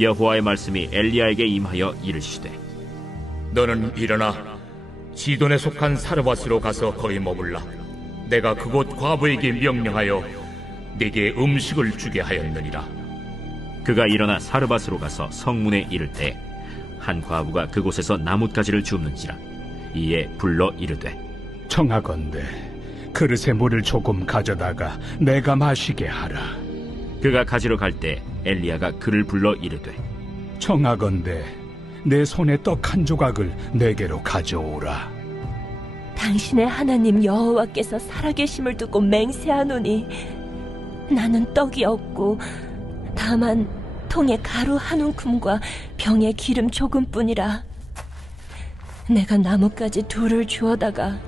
여호와의 말씀이 엘리야에게 임하여 이르시되 너는 일어나 시돈에 속한 사르밧으로 가서 거기 머물라. 내가 그곳 과부에게 명령하여 네게 음식을 주게 하였느니라. 그가 일어나 사르밧으로 가서 성문에 이를 때 한 과부가 그곳에서 나뭇가지를 줍는지라. 이에 불러 이르되 청하건대 그릇에 물을 조금 가져다가 내가 마시게 하라. 그가 가지러 갈 때 엘리야가 그를 불러 이르되 청하건대 내 손에 떡 한 조각을 내게로 가져오라. 당신의 하나님 여호와께서 살아계심을 두고 맹세하노니 나는 떡이 없고 다만 통에 가루 한 움큼과 병에 기름 조금뿐이라. 내가 나뭇가지 둘을 주워다가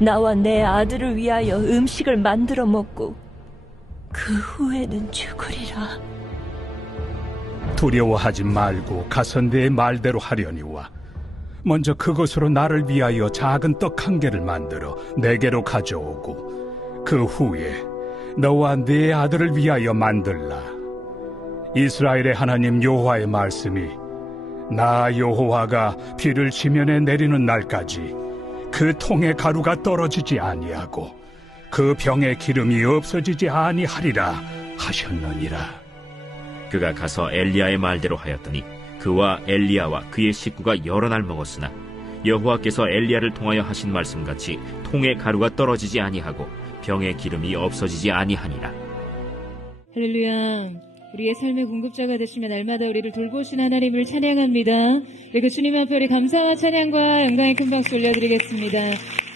나와 내 아들을 위하여 음식을 만들어 먹고 그 후에는 죽으리라. 두려워하지 말고 가서 내 말대로 하려니와 먼저 그것으로 나를 위하여 작은 떡 한 개를 만들어 내게로 가져오고 그 후에 너와 네 아들을 위하여 만들라. 이스라엘의 하나님 여호와의 말씀이 나 여호와가 비를 지면에 내리는 날까지 그 통의 가루가 떨어지지 아니하고 그 병의 기름이 없어지지 아니하리라 하셨느니라. 그가 가서 엘리야의 말대로 하였더니 그와 엘리야와 그의 식구가 여러 날 먹었으나 여호와께서 엘리야를 통하여 하신 말씀같이 통의 가루가 떨어지지 아니하고 병의 기름이 없어지지 아니하니라. 할렐루야. 우리의 삶의 공급자가 되시며 날마다 우리를 돌보신 하나님을 찬양합니다. 그리고 주님 앞에 우리 감사와 찬양과 영광의 큰 박수 올려드리겠습니다.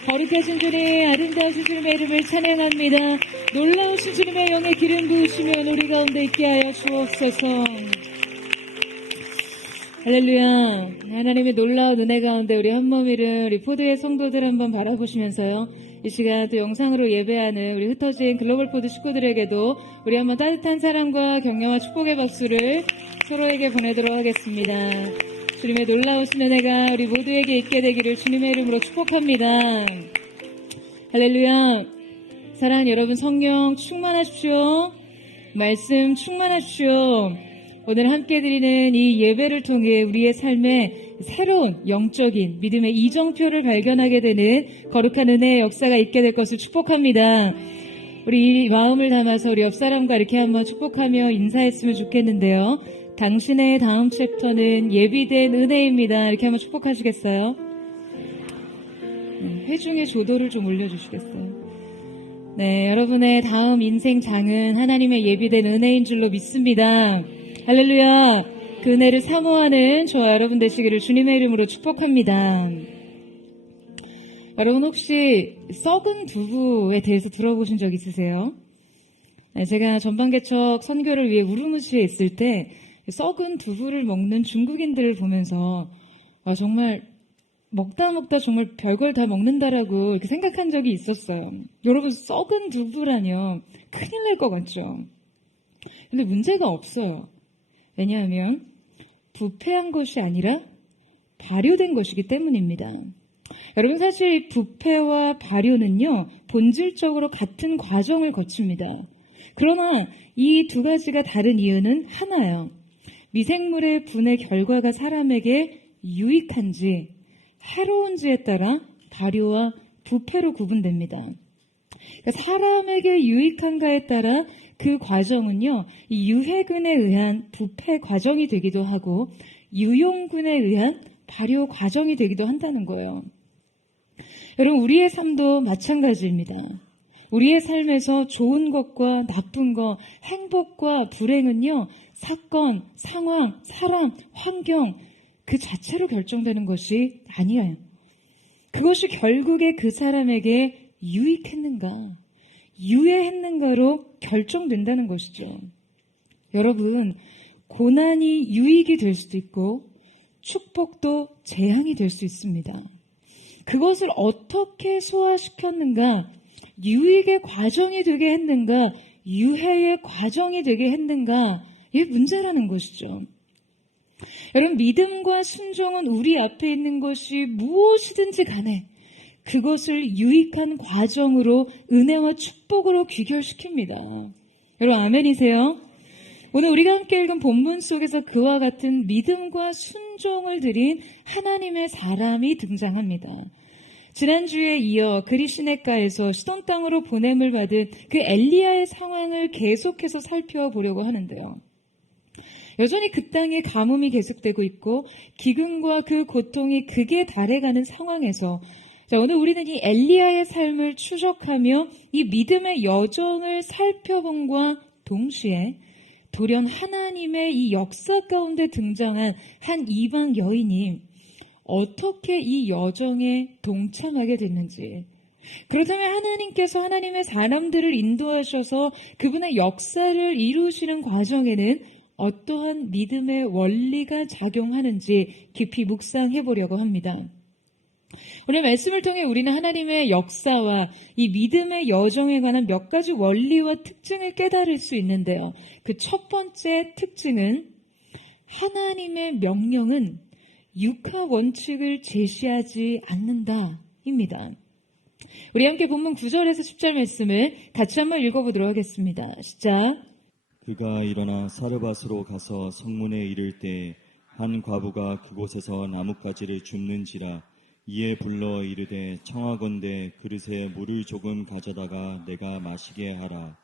거룩하신 주님, 아름다우신 주님의 이름을 찬양합니다. 놀라우신 주님의 영의 기름 부으시면 우리 가운데 있게 하여 주옵소서. 할렐루야. 하나님의 놀라운 은혜 가운데 우리 한몸이를 우리 포드의 성도들 한번 바라보시면서요. 이 시간 또 영상으로 예배하는 우리 흩어진 글로벌 포드 식구들에게도 우리 한번 따뜻한 사랑과 격려와 축복의 박수를 서로에게 보내도록 하겠습니다. 주님의 놀라우신 은혜가 우리 모두에게 있게 되기를 주님의 이름으로 축복합니다. 할렐루야. 사랑하는 여러분, 성령 충만하십시오. 말씀 충만하십시오. 오늘 함께 드리는 이 예배를 통해 우리의 삶에 새로운 영적인 믿음의 이정표를 발견하게 되는 거룩한 은혜의 역사가 있게 될 것을 축복합니다. 우리 이 마음을 담아서 우리 옆사람과 이렇게 한번 축복하며 인사했으면 좋겠는데요. 당신의 다음 챕터는 예비된 은혜입니다. 이렇게 한번 축복하시겠어요? 회중의 조도를 좀 올려주시겠어요? 네, 여러분의 다음 인생 장은 하나님의 예비된 은혜인 줄로 믿습니다. 할렐루야. 그 은혜를 사모하는 저와 여러분 되시기를 주님의 이름으로 축복합니다. 여러분 혹시 썩은 두부에 대해서 들어보신 적 있으세요? 네, 제가 전방개척 선교를 위해 우르무치에 있을 때 썩은 두부를 먹는 중국인들을 보면서 정말 먹다 정말 별걸 다 먹는다라고 이렇게 생각한 적이 있었어요. 여러분, 썩은 두부라뇨. 큰일 날 것 같죠? 근데 문제가 없어요. 왜냐하면 부패한 것이 아니라 발효된 것이기 때문입니다. 여러분, 사실 부패와 발효는요, 본질적으로 같은 과정을 거칩니다. 그러나 이 두 가지가 다른 이유는 하나예요. 미생물의 분해 결과가 사람에게 유익한지 해로운지에 따라 발효와 부패로 구분됩니다. 그러니까 사람에게 유익한가에 따라 그 과정은요, 이 유해균에 의한 부패 과정이 되기도 하고 유용균에 의한 발효 과정이 되기도 한다는 거예요. 여러분, 우리의 삶도 마찬가지입니다. 우리의 삶에서 좋은 것과 나쁜 것, 행복과 불행은요, 사건, 상황, 사람, 환경 그 자체로 결정되는 것이 아니에요. 그것이 결국에 그 사람에게 유익했는가, 유해했는가로 결정된다는 것이죠. 여러분, 고난이 유익이 될 수도 있고 축복도 재앙이 될 수 있습니다. 그것을 어떻게 소화시켰는가, 유익의 과정이 되게 했는가, 유해의 과정이 되게 했는가, 이게 문제라는 것이죠. 여러분, 믿음과 순종은 우리 앞에 있는 것이 무엇이든지 간에 그것을 유익한 과정으로 은혜와 축복으로 귀결시킵니다. 여러분, 아멘이세요? 오늘 우리가 함께 읽은 본문 속에서 그와 같은 믿음과 순종을 드린 하나님의 사람이 등장합니다. 지난주에 이어 그리시네가에서 시돈 땅으로 보냄을 받은 그 엘리야의 상황을 계속해서 살펴보려고 하는데요. 여전히 그 땅에 가뭄이 계속되고 있고 기근과 그 고통이 극에 달해가는 상황에서 오늘 우리는 이 엘리야의 삶을 추적하며 이 믿음의 여정을 살펴본과 동시에 돌연 하나님의 이 역사 가운데 등장한 한 이방 여인이 어떻게 이 여정에 동참하게 됐는지, 그렇다면 하나님께서 하나님의 사람들을 인도하셔서 그분의 역사를 이루시는 과정에는 어떠한 믿음의 원리가 작용하는지 깊이 묵상해 보려고 합니다. 오늘 말씀을 통해 우리는 하나님의 역사와 이 믿음의 여정에 관한 몇 가지 원리와 특징을 깨달을 수 있는데요. 그 첫 번째 특징은 하나님의 명령은 육하 원칙을 제시하지 않는다입니다. 우리 함께 본문 9절에서 10절 말씀을 같이 한번 읽어보도록 하겠습니다. 시작. 그가 일어나 사르밧으로 가서 성문에 이를 때 한 과부가 그곳에서 나뭇가지를 줍는지라. 이에 불러 이르되 청하건대 그릇에 물을 조금 가져다가 내가 마시게 하라.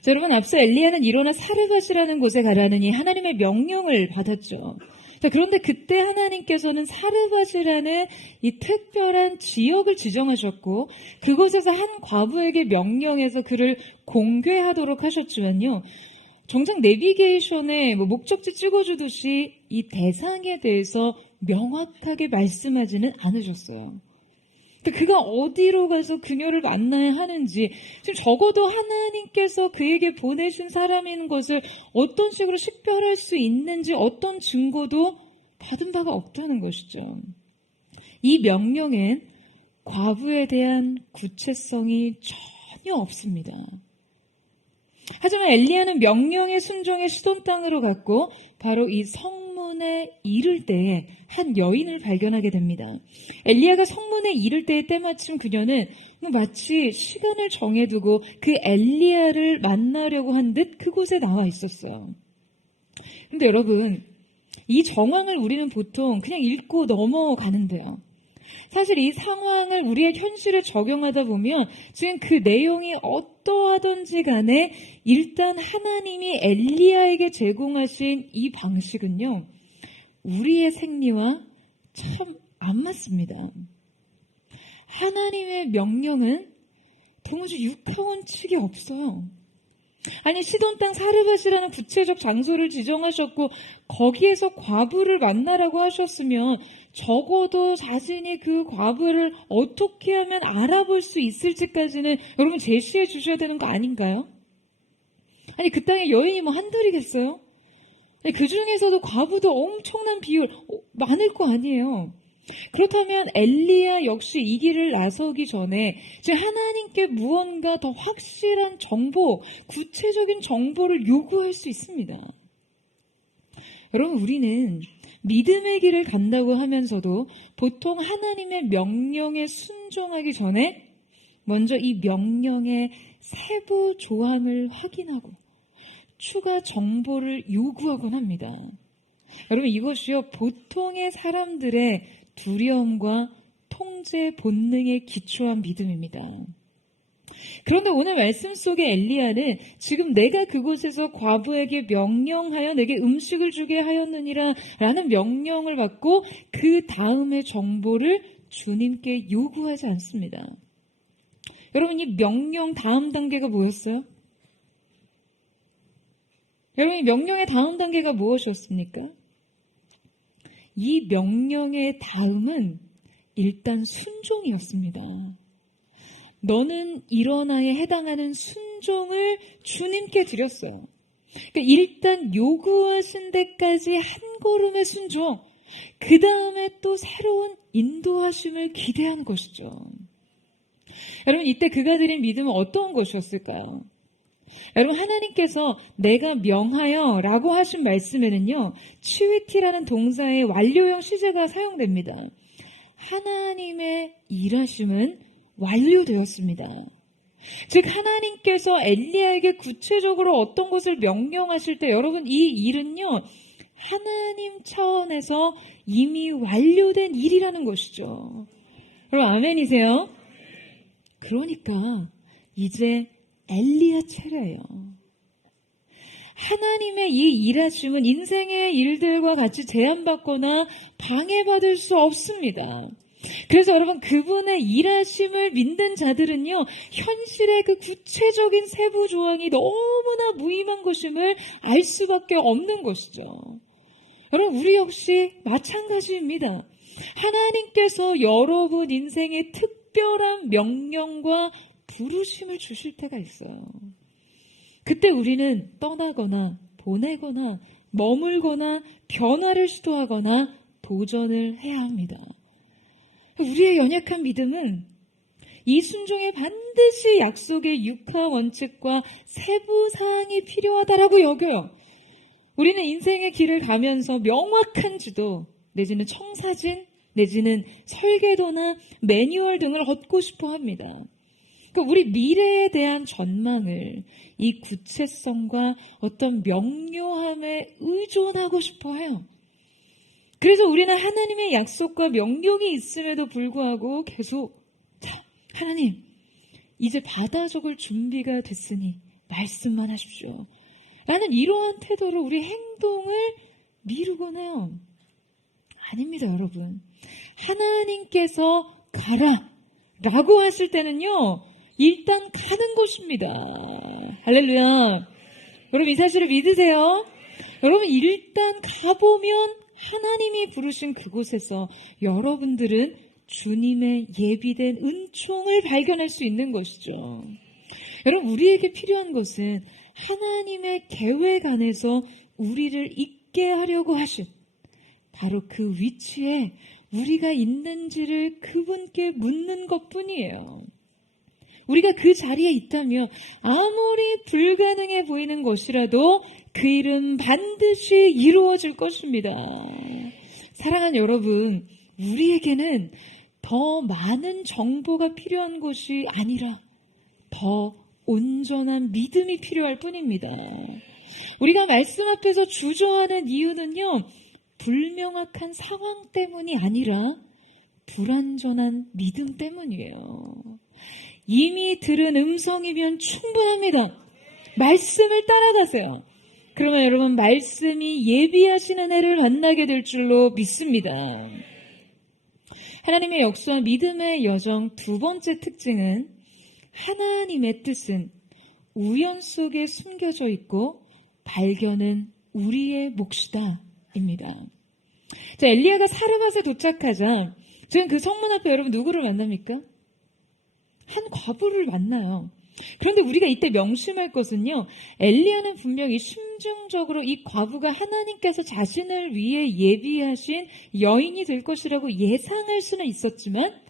자, 여러분, 앞서 엘리야는 일어나 사르밧이라는 곳에 가라느니 하나님의 명령을 받았죠. 자, 그런데 그때 하나님께서는 사르밧이라는 이 특별한 지역을 지정하셨고 그곳에서 한 과부에게 명령해서 그를 공궤하도록 하셨지만요, 정작 내비게이션에 목적지 찍어주듯이 이 대상에 대해서 명확하게 말씀하지는 않으셨어요. 그가 어디로 가서 그녀를 만나야 하는지, 지금 적어도 하나님께서 그에게 보내신 사람인 것을 어떤 식으로 식별할 수 있는지 어떤 증거도 받은 바가 없다는 것이죠. 이 명령엔 과부에 대한 구체성이 전혀 없습니다. 하지만 엘리야는 명령에 순종해 시돈 땅으로 갔고 바로 이 성문에 이를 때에 한 여인을 발견하게 됩니다. 엘리야가 성문에 이를 때에 때마침 그녀는 마치 시간을 정해두고 그 엘리야를 만나려고 한 듯 그곳에 나와 있었어요. 근데 여러분, 이 정황을 우리는 보통 그냥 읽고 넘어가는데요. 사실 이 상황을 우리의 현실에 적용하다 보면 지금 그 내용이 어떠하든지 간에 일단 하나님이 엘리야에게 제공하신 이 방식은요, 우리의 생리와 참 안 맞습니다. 하나님의 명령은 도무지 육하원칙이 없어요. 아니, 시돈 땅 사르밧이라는 구체적 장소를 지정하셨고 거기에서 과부를 만나라고 하셨으면 적어도 자신이 그 과부를 어떻게 하면 알아볼 수 있을지까지는 여러분 제시해 주셔야 되는 거 아닌가요? 아니, 그 땅에 여인이 한둘이겠어요? 아니, 그 중에서도 과부도 엄청난 비율 많을 거 아니에요. 그렇다면 엘리야 역시 이 길을 나서기 전에 지금 하나님께 무언가 더 확실한 정보, 구체적인 정보를 요구할 수 있습니다. 여러분, 우리는 믿음의 길을 간다고 하면서도 보통 하나님의 명령에 순종하기 전에 먼저 이 명령의 세부 조항을 확인하고 추가 정보를 요구하곤 합니다. 여러분, 이것이요, 보통의 사람들의 두려움과 통제 본능에 기초한 믿음입니다. 그런데 오늘 말씀 속의 엘리야는 지금 내가 그곳에서 과부에게 명령하여 내게 음식을 주게 하였느니라 라는 명령을 받고 그 다음의 정보를 주님께 요구하지 않습니다. 여러분, 이 명령 다음 단계가 뭐였어요? 여러분, 이 명령의 다음 단계가 무엇이었습니까? 이 명령의 다음은 일단 순종이었습니다. 너는 일어나에 해당하는 순종을 주님께 드렸어요. 그러니까 일단 요구하신 데까지 한 걸음의 순종, 그 다음에 또 새로운 인도하심을 기대한 것이죠. 여러분, 이때 그가 드린 믿음은 어떤 것이었을까요? 여러분, 하나님께서 내가 명하여 라고 하신 말씀에는요, 치위티라는 동사의 완료형 시제가 사용됩니다. 하나님의 일하심은 완료되었습니다. 즉 하나님께서 엘리야에게 구체적으로 어떤 것을 명령하실 때 여러분 이 일은요 하나님 차원에서 이미 완료된 일이라는 것이죠. 여러분 아멘이세요? 그러니까 이제 엘리야 차례예요. 하나님의 이 일하심은 인생의 일들과 같이 제한받거나 방해받을 수 없습니다. 그래서 여러분 그분의 일하심을 믿는 자들은요 현실의 그 구체적인 세부 조항이 너무나 무의미한 것임을 알 수밖에 없는 것이죠. 여러분 우리 역시 마찬가지입니다. 하나님께서 여러분 인생에 특별한 명령과 부르심을 주실 때가 있어요. 그때 우리는 떠나거나 보내거나 머물거나 변화를 시도하거나 도전을 해야 합니다. 우리의 연약한 믿음은 이 순종에 반드시 약속의 육하 원칙과 세부 사항이 필요하다라고 여겨요. 우리는 인생의 길을 가면서 명확한 지도 내지는 청사진 내지는 설계도나 매뉴얼 등을 얻고 싶어 합니다. 그러니까 우리 미래에 대한 전망을 이 구체성과 어떤 명료함에 의존하고 싶어 해요. 그래서 우리는 하나님의 약속과 명령이 있음에도 불구하고 계속 하나님 이제 받아 적을 준비가 됐으니 말씀만 하십시오 라는 이러한 태도로 우리 행동을 미루곤 해요. 아닙니다 여러분. 하나님께서 가라 라고 하실 때는요 일단 가는 것입니다. 할렐루야. 여러분 이 사실을 믿으세요? 여러분 일단 가보면 하나님이 부르신 그곳에서 여러분들은 주님의 예비된 은총을 발견할 수 있는 것이죠. 여러분 우리에게 필요한 것은 하나님의 계획 안에서 우리를 있게 하려고 하신 바로 그 위치에 우리가 있는지를 그분께 묻는 것뿐이에요. 우리가 그 자리에 있다면 아무리 불가능해 보이는 것이라도 그 일은 반드시 이루어질 것입니다. 사랑하는 여러분, 우리에게는 더 많은 정보가 필요한 것이 아니라 더 온전한 믿음이 필요할 뿐입니다. 우리가 말씀 앞에서 주저하는 이유는요, 불명확한 상황 때문이 아니라 불완전한 믿음 때문이에요. 이미 들은 음성이면 충분합니다. 말씀을 따라가세요. 그러면 여러분 말씀이 예비하시는 해를 만나게 될 줄로 믿습니다. 하나님의 역사와 믿음의 여정 두 번째 특징은 하나님의 뜻은 우연 속에 숨겨져 있고 발견은 우리의 몫이다 입니다. 자, 엘리야가 사르밧에 도착하자 지금 그 성문 앞에 여러분 누구를 만납니까? 한 과부를 만나요. 그런데 우리가 이때 명심할 것은요, 엘리야는 분명히 심중적으로 이 과부가 하나님께서 자신을 위해 예비하신 여인이 될 것이라고 예상할 수는 있었지만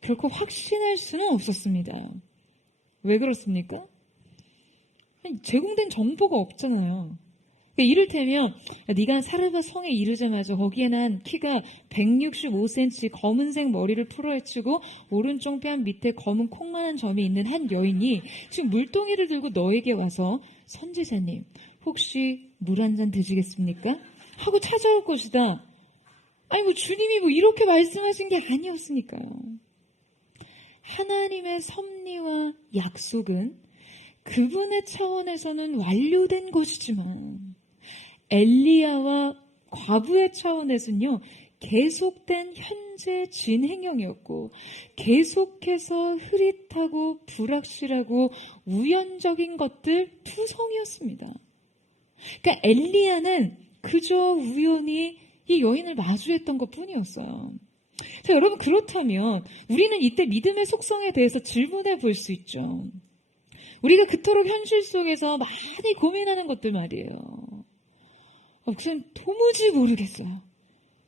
결코 확신할 수는 없었습니다. 왜 그렇습니까? 제공된 정보가 없잖아요. 이를테면 네가 사르밧 성에 이르자마자 거기에 난 키가 165cm 검은색 머리를 풀어헤치고 오른쪽 뺨 밑에 검은 콩만한 점이 있는 한 여인이 지금 물동이를 들고 너에게 와서 선지자님 혹시 물 한 잔 드시겠습니까? 하고 찾아올 것이다. 아니 뭐 주님이 뭐 이렇게 말씀하신 게 아니었으니까요. 하나님의 섭리와 약속은 그분의 차원에서는 완료된 것이지만 엘리야와 과부의 차원에서는요, 계속된 현재 진행형이었고 계속해서 흐릿하고 불확실하고 우연적인 것들 투성이었습니다. 그러니까 엘리야는 그저 우연히 이 여인을 마주했던 것뿐이었어요. 자, 여러분 그렇다면 우리는 이때 믿음의 속성에 대해서 질문해 볼 수 있죠. 우리가 그토록 현실 속에서 많이 고민하는 것들 말이에요. 그냥 도무지 모르겠어요.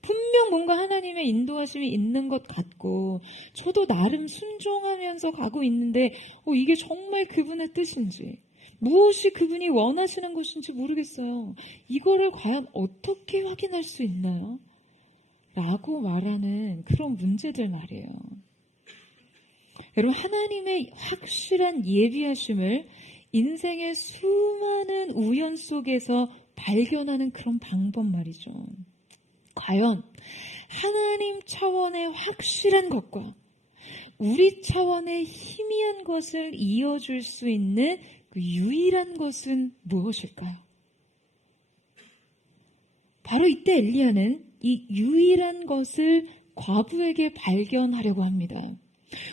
분명 뭔가 하나님의 인도하심이 있는 것 같고 저도 나름 순종하면서 가고 있는데 이게 정말 그분의 뜻인지 무엇이 그분이 원하시는 것인지 모르겠어요. 이거를 과연 어떻게 확인할 수 있나요? 라고 말하는 그런 문제들 말이에요. 여러분, 하나님의 확실한 예비하심을 인생의 수많은 우연 속에서 발견하는 그런 방법 말이죠. 과연 하나님 차원의 확실한 것과 우리 차원의 희미한 것을 이어줄 수 있는 그 유일한 것은 무엇일까요? 바로 이때 엘리야는 이 유일한 것을 과부에게 발견하려고 합니다.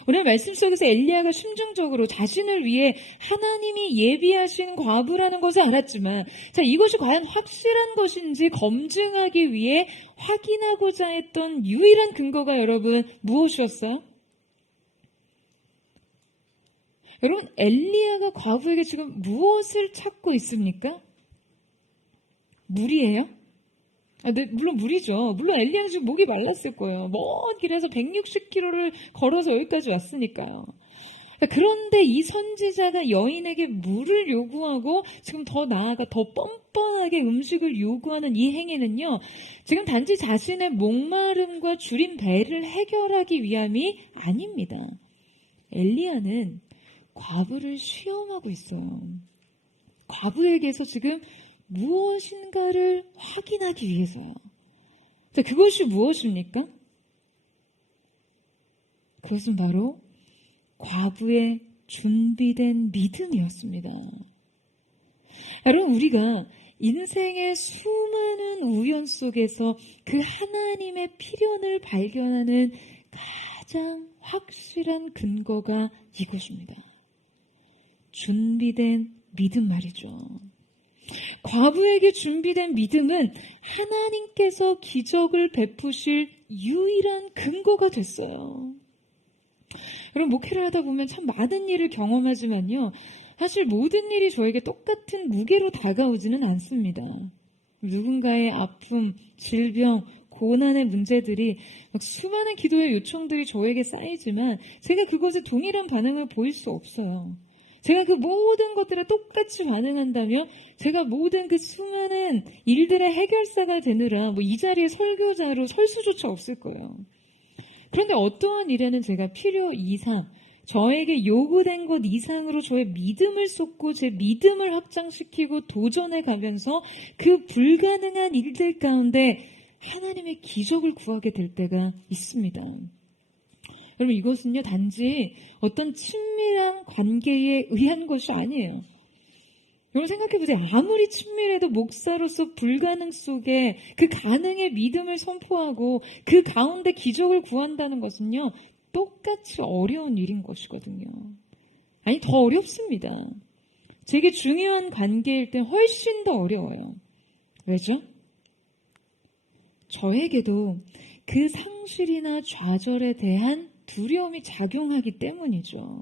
오늘 말씀 속에서 엘리야가 심정적으로 자신을 위해 하나님이 예비하신 과부라는 것을 알았지만, 자, 이것이 과연 확실한 것인지 검증하기 위해 확인하고자 했던 유일한 근거가 여러분 무엇이었어요? 여러분, 엘리야가 과부에게 지금 무엇을 찾고 있습니까? 물이에요? 네, 물론 물이죠. 물론 엘리야는 지금 목이 말랐을 거예요. 먼 길에서 160km를 걸어서 여기까지 왔으니까요. 그런데 이 선지자가 여인에게 물을 요구하고 지금 더 나아가 더 뻔뻔하게 음식을 요구하는 이 행위는요, 지금 단지 자신의 목마름과 줄인 배를 해결하기 위함이 아닙니다. 엘리야는 과부를 시험하고 있어요. 과부에게서 지금 무엇인가를 확인하기 위해서요. 자, 그것이 무엇입니까? 그것은 바로 과부의 준비된 믿음이었습니다. 여러분, 우리가 인생의 수많은 우연 속에서 그 하나님의 필연을 발견하는 가장 확실한 근거가 이것입니다. 준비된 믿음 말이죠. 과부에게 준비된 믿음은 하나님께서 기적을 베푸실 유일한 근거가 됐어요. 여러분, 목회를 하다 보면 참 많은 일을 경험하지만요, 사실 모든 일이 저에게 똑같은 무게로 다가오지는 않습니다. 누군가의 아픔, 질병, 고난의 문제들이 막 수많은 기도의 요청들이 저에게 쌓이지만 제가 그것에 동일한 반응을 보일 수 없어요. 제가 그 모든 것들에 똑같이 반응한다면 제가 모든 그 수많은 일들의 해결사가 되느라 이 자리에 설교자로 설 수조차 없을 거예요. 그런데 어떠한 일에는 제가 필요 이상, 저에게 요구된 것 이상으로 저의 믿음을 쏟고 제 믿음을 확장시키고 도전해 가면서 그 불가능한 일들 가운데 하나님의 기적을 구하게 될 때가 있습니다. 여러분, 이것은요, 단지 어떤 친밀한 관계에 의한 것이 아니에요. 여러분, 생각해보세요. 아무리 친밀해도 목사로서 불가능 속에 그 가능의 믿음을 선포하고 그 가운데 기적을 구한다는 것은요, 똑같이 어려운 일인 것이거든요. 아니, 더 어렵습니다. 제게 중요한 관계일 땐 훨씬 더 어려워요. 왜죠? 저에게도 그 상실이나 좌절에 대한 두려움이 작용하기 때문이죠.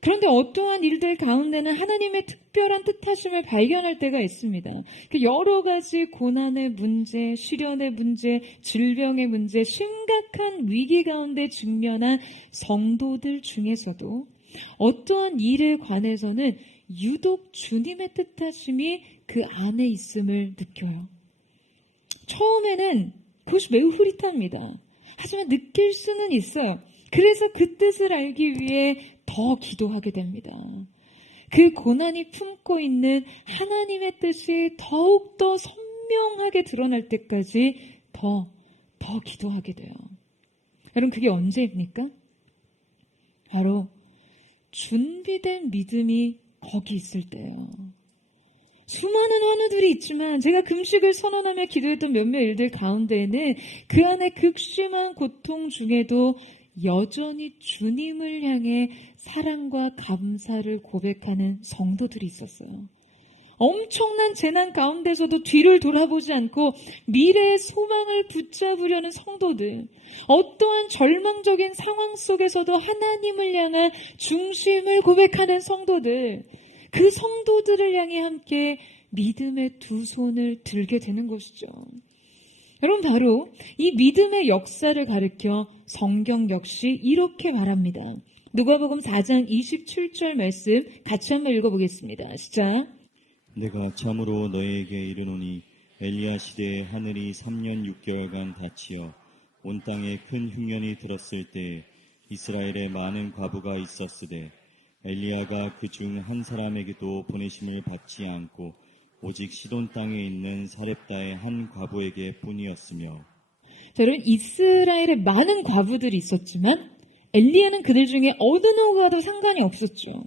그런데 어떠한 일들 가운데는 하나님의 특별한 뜻하심을 발견할 때가 있습니다. 그 여러 가지 고난의 문제, 시련의 문제, 질병의 문제, 심각한 위기 가운데 직면한 성도들 중에서도 어떠한 일에 관해서는 유독 주님의 뜻하심이 그 안에 있음을 느껴요. 처음에는 그것이 매우 흐릿합니다. 하지만 느낄 수는 있어요. 그래서 그 뜻을 알기 위해 더 기도하게 됩니다. 그 고난이 품고 있는 하나님의 뜻이 더욱더 선명하게 드러날 때까지 더 기도하게 돼요. 여러분, 그게 언제입니까? 바로 준비된 믿음이 거기 있을 때예요. 수많은 환우들이 있지만 제가 금식을 선언하며 기도했던 몇몇 일들 가운데에는 그 안에 극심한 고통 중에도 여전히 주님을 향해 사랑과 감사를 고백하는 성도들이 있었어요. 엄청난 재난 가운데서도 뒤를 돌아보지 않고 미래의 소망을 붙잡으려는 성도들, 어떠한 절망적인 상황 속에서도 하나님을 향한 중심을 고백하는 성도들, 그 성도들을 향해 함께 믿음의 두 손을 들게 되는 것이죠. 여러분, 바로 이 믿음의 역사를 가리켜 성경 역시 이렇게 말합니다. 누가복음 4장 27절 말씀 같이 한번 읽어보겠습니다. 시작. 내가 참으로 너희에게 이르노니 엘리야 시대에 하늘이 3년 6개월간 닫히어 온 땅에 큰 흉년이 들었을 때 이스라엘에 많은 과부가 있었으되 엘리야가 그 중 한 사람에게도 보내심을 받지 않고 오직 시돈 땅에 있는 사렙다의 한 과부에게 뿐이었으며. 자, 여러분, 이스라엘에 많은 과부들이 있었지만 엘리야는 그들 중에 어느 누구와도 상관이 없었죠.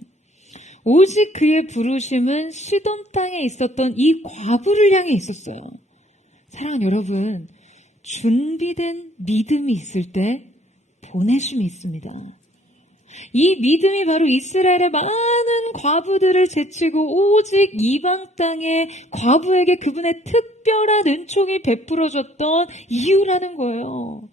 오직 그의 부르심은 시돈 땅에 있었던 이 과부를 향해 있었어요. 사랑하는 여러분, 준비된 믿음이 있을 때 보내심이 있습니다. 이 믿음이 바로 이스라엘의 많은 과부들을 제치고 오직 이방 땅의 과부에게 그분의 특별한 은총이 베풀어졌던 이유라는 거예요.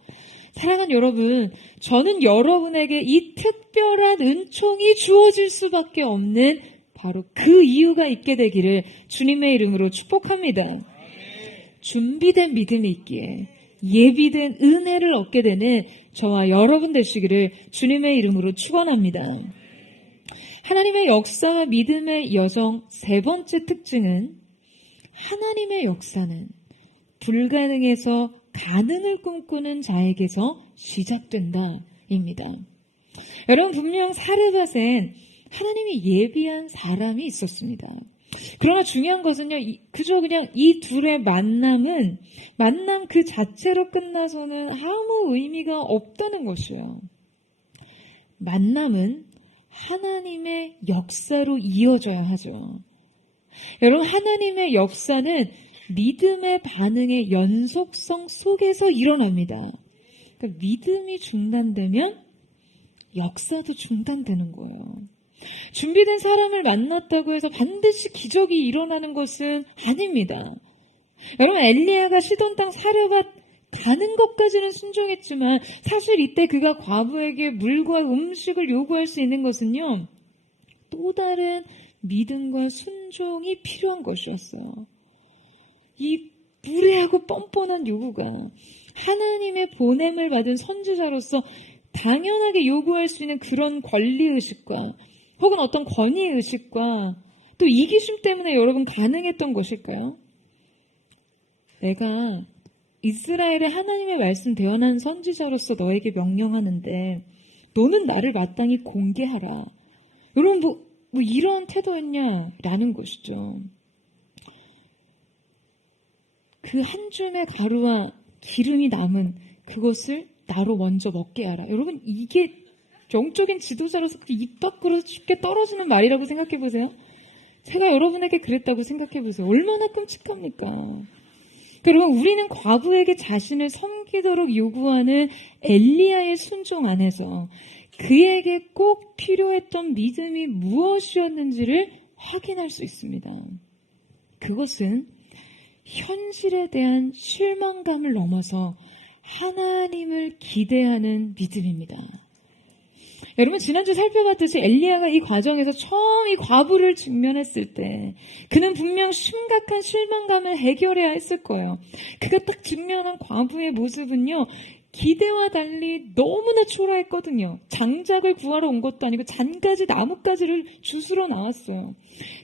사랑하는 여러분, 저는 여러분에게 이 특별한 은총이 주어질 수밖에 없는 바로 그 이유가 있게 되기를 주님의 이름으로 축복합니다. 준비된 믿음이 있기에 예비된 은혜를 얻게 되는 저와 여러분 되시기를 주님의 이름으로 축원합니다. 하나님의 역사와 믿음의 여정 세 번째 특징은 하나님의 역사는 불가능에서 가능을 꿈꾸는 자에게서 시작된다입니다. 여러분, 분명 사르밧엔 하나님이 예비한 사람이 있었습니다. 그러나 중요한 것은요, 그저 그냥 이 둘의 만남 그 자체로 끝나서는 아무 의미가 없다는 것이에요. 만남은 하나님의 역사로 이어져야 하죠. 여러분, 하나님의 역사는 믿음의 반응의 연속성 속에서 일어납니다. 그러니까 믿음이 중단되면 역사도 중단되는 거예요. 준비된 사람을 만났다고 해서 반드시 기적이 일어나는 것은 아닙니다. 여러분, 엘리야가 시돈 땅 사르밧 가는 것까지는 순종했지만 사실 이때 그가 과부에게 물과 음식을 요구할 수 있는 것은요, 또 다른 믿음과 순종이 필요한 것이었어요. 이 무례하고 뻔뻔한 요구가 하나님의 보냄을 받은 선지자로서 당연하게 요구할 수 있는 그런 권리의식과 혹은 어떤 권위의식과 또 이기심 때문에 여러분 가능했던 것일까요? 내가 이스라엘의 하나님의 말씀 대언한 선지자로서 너에게 명령하는데 너는 나를 마땅히 공개하라. 여러분 뭐 이런 태도였냐라는 것이죠. 그 한 줌의 가루와 기름이 남은 그것을 나로 먼저 먹게 하라. 여러분, 이게 영적인 지도자로서 입 밖으로 쉽게 떨어지는 말이라고 생각해 보세요. 제가 여러분에게 그랬다고 생각해 보세요. 얼마나 끔찍합니까? 그리고 우리는 과부에게 자신을 섬기도록 요구하는 엘리야의 순종 안에서 그에게 꼭 필요했던 믿음이 무엇이었는지를 확인할 수 있습니다. 그것은 현실에 대한 실망감을 넘어서 하나님을 기대하는 믿음입니다. 여러분, 지난주 살펴봤듯이 엘리야가 이 과정에서 처음 이 과부를 직면했을 때 그는 분명 심각한 실망감을 해결해야 했을 거예요. 그가 딱 직면한 과부의 모습은요, 기대와 달리 너무나 초라했거든요. 장작을 구하러 온 것도 아니고 잔가지 나뭇가지를 주스러 나왔어요.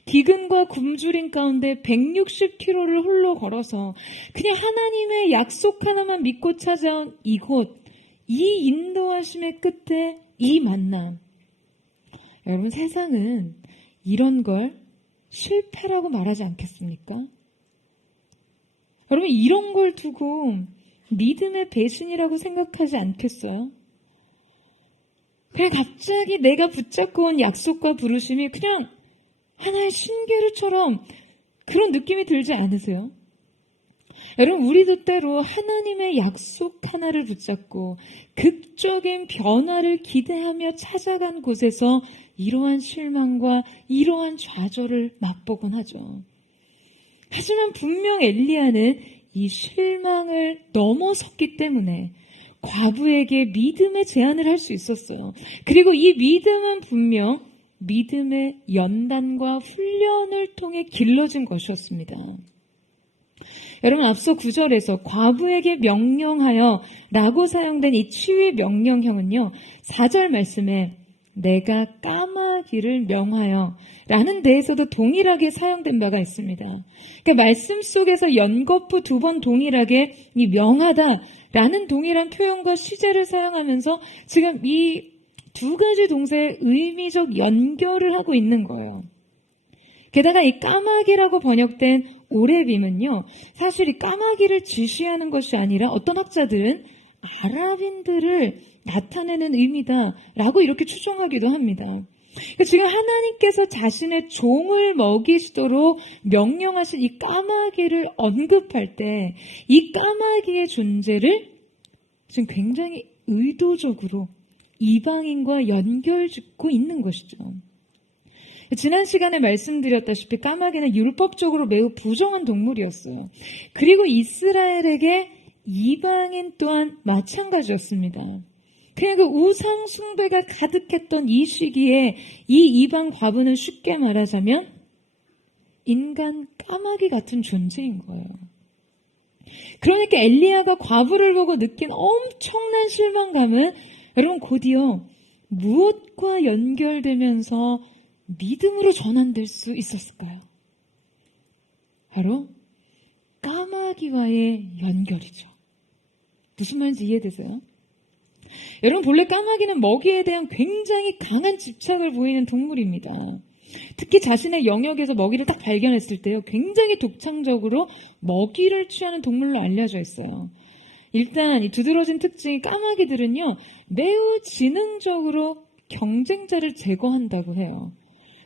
기근과 굶주림 가운데 160km를 홀로 걸어서 그냥 하나님의 약속 하나만 믿고 찾아온 이곳, 이 인도하심의 끝에 이 만남. 여러분, 세상은 이런 걸 실패라고 말하지 않겠습니까? 여러분, 이런 걸 두고 믿음의 배신이라고 생각하지 않겠어요? 그냥 갑자기 내가 붙잡고 온 약속과 부르심이 그냥 하나의 신기루처럼 그런 느낌이 들지 않으세요? 여러분, 우리도 때로 하나님의 약속 하나를 붙잡고 극적인 변화를 기대하며 찾아간 곳에서 이러한 실망과 이러한 좌절을 맛보곤 하죠. 하지만 분명 엘리야는 이 실망을 넘어섰기 때문에 과부에게 믿음의 제안을 할 수 있었어요. 그리고 이 믿음은 분명 믿음의 연단과 훈련을 통해 길러진 것이었습니다. 여러분, 앞서 9절에서 과부에게 명령하여 라고 사용된 이 치유의 명령형은요, 4절 말씀에 내가 까마귀를 명하여 라는 데에서도 동일하게 사용된 바가 있습니다. 그러니까 말씀 속에서 연거푸 2번 동일하게 이 명하다 라는 동일한 표현과 시제를 사용하면서 지금 이 두 가지 동사의 의미적 연결을 하고 있는 거예요. 게다가 이 까마귀라고 번역된 오레빔은요, 사실 이 까마귀를 지시하는 것이 아니라 어떤 학자들은 아랍인들을 나타내는 의미다라고 이렇게 추정하기도 합니다. 지금 하나님께서 자신의 종을 먹이시도록 명령하신 이 까마귀를 언급할 때 이 까마귀의 존재를 지금 굉장히 의도적으로 이방인과 연결짓고 있는 것이죠. 지난 시간에 말씀드렸다시피 까마귀는 율법적으로 매우 부정한 동물이었어요. 그리고 이스라엘에게 이방인 또한 마찬가지였습니다. 그냥 그 우상 숭배가 가득했던 이 시기에 이 이방 과부는 쉽게 말하자면 인간 까마귀 같은 존재인 거예요. 그러니까 엘리야가 과부를 보고 느낀 엄청난 실망감은 여러분 곧이어 무엇과 연결되면서 믿음으로 전환될 수 있었을까요? 바로 까마귀와의 연결이죠. 무슨 말인지 이해되세요? 여러분 본래 까마귀는 먹이에 대한 굉장히 강한 집착을 보이는 동물입니다. 특히 자신의 영역에서 먹이를 딱 발견했을 때요, 굉장히 독창적으로 먹이를 취하는 동물로 알려져 있어요. 일단 이 두드러진 특징이 까마귀들은요, 매우 지능적으로 경쟁자를 제거한다고 해요.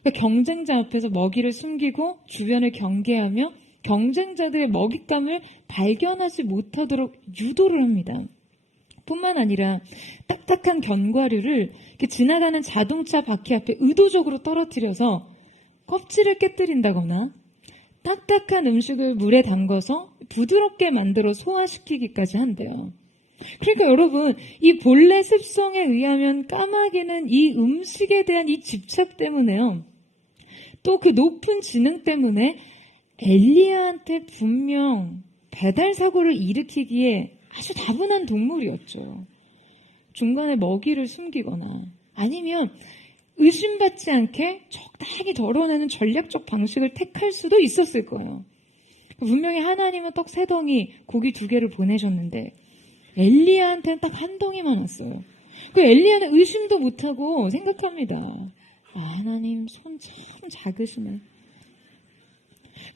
그러니까 경쟁자 앞에서 먹이를 숨기고 주변을 경계하며 경쟁자들의 먹잇감을 발견하지 못하도록 유도를 합니다. 뿐만 아니라 딱딱한 견과류를 지나가는 자동차 바퀴 앞에 의도적으로 떨어뜨려서 껍질을 깨뜨린다거나 딱딱한 음식을 물에 담궈서 부드럽게 만들어 소화시키기까지 한대요. 그러니까 여러분, 이 본래 습성에 의하면 까마귀는 이 음식에 대한 이 집착 때문에요, 또 그 높은 지능 때문에 엘리야한테 분명 배달 사고를 일으키기에 아주 다분한 동물이었죠. 중간에 먹이를 숨기거나 아니면 의심받지 않게 적당히 덜어내는 전략적 방식을 택할 수도 있었을 거예요. 분명히 하나님은 떡 3덩이, 고기 2개를 보내셨는데 엘리야한테는 딱 1덩이만 왔어요. 그 엘리야는 의심도 못하고 생각합니다. 하나님 손 참 작으시네.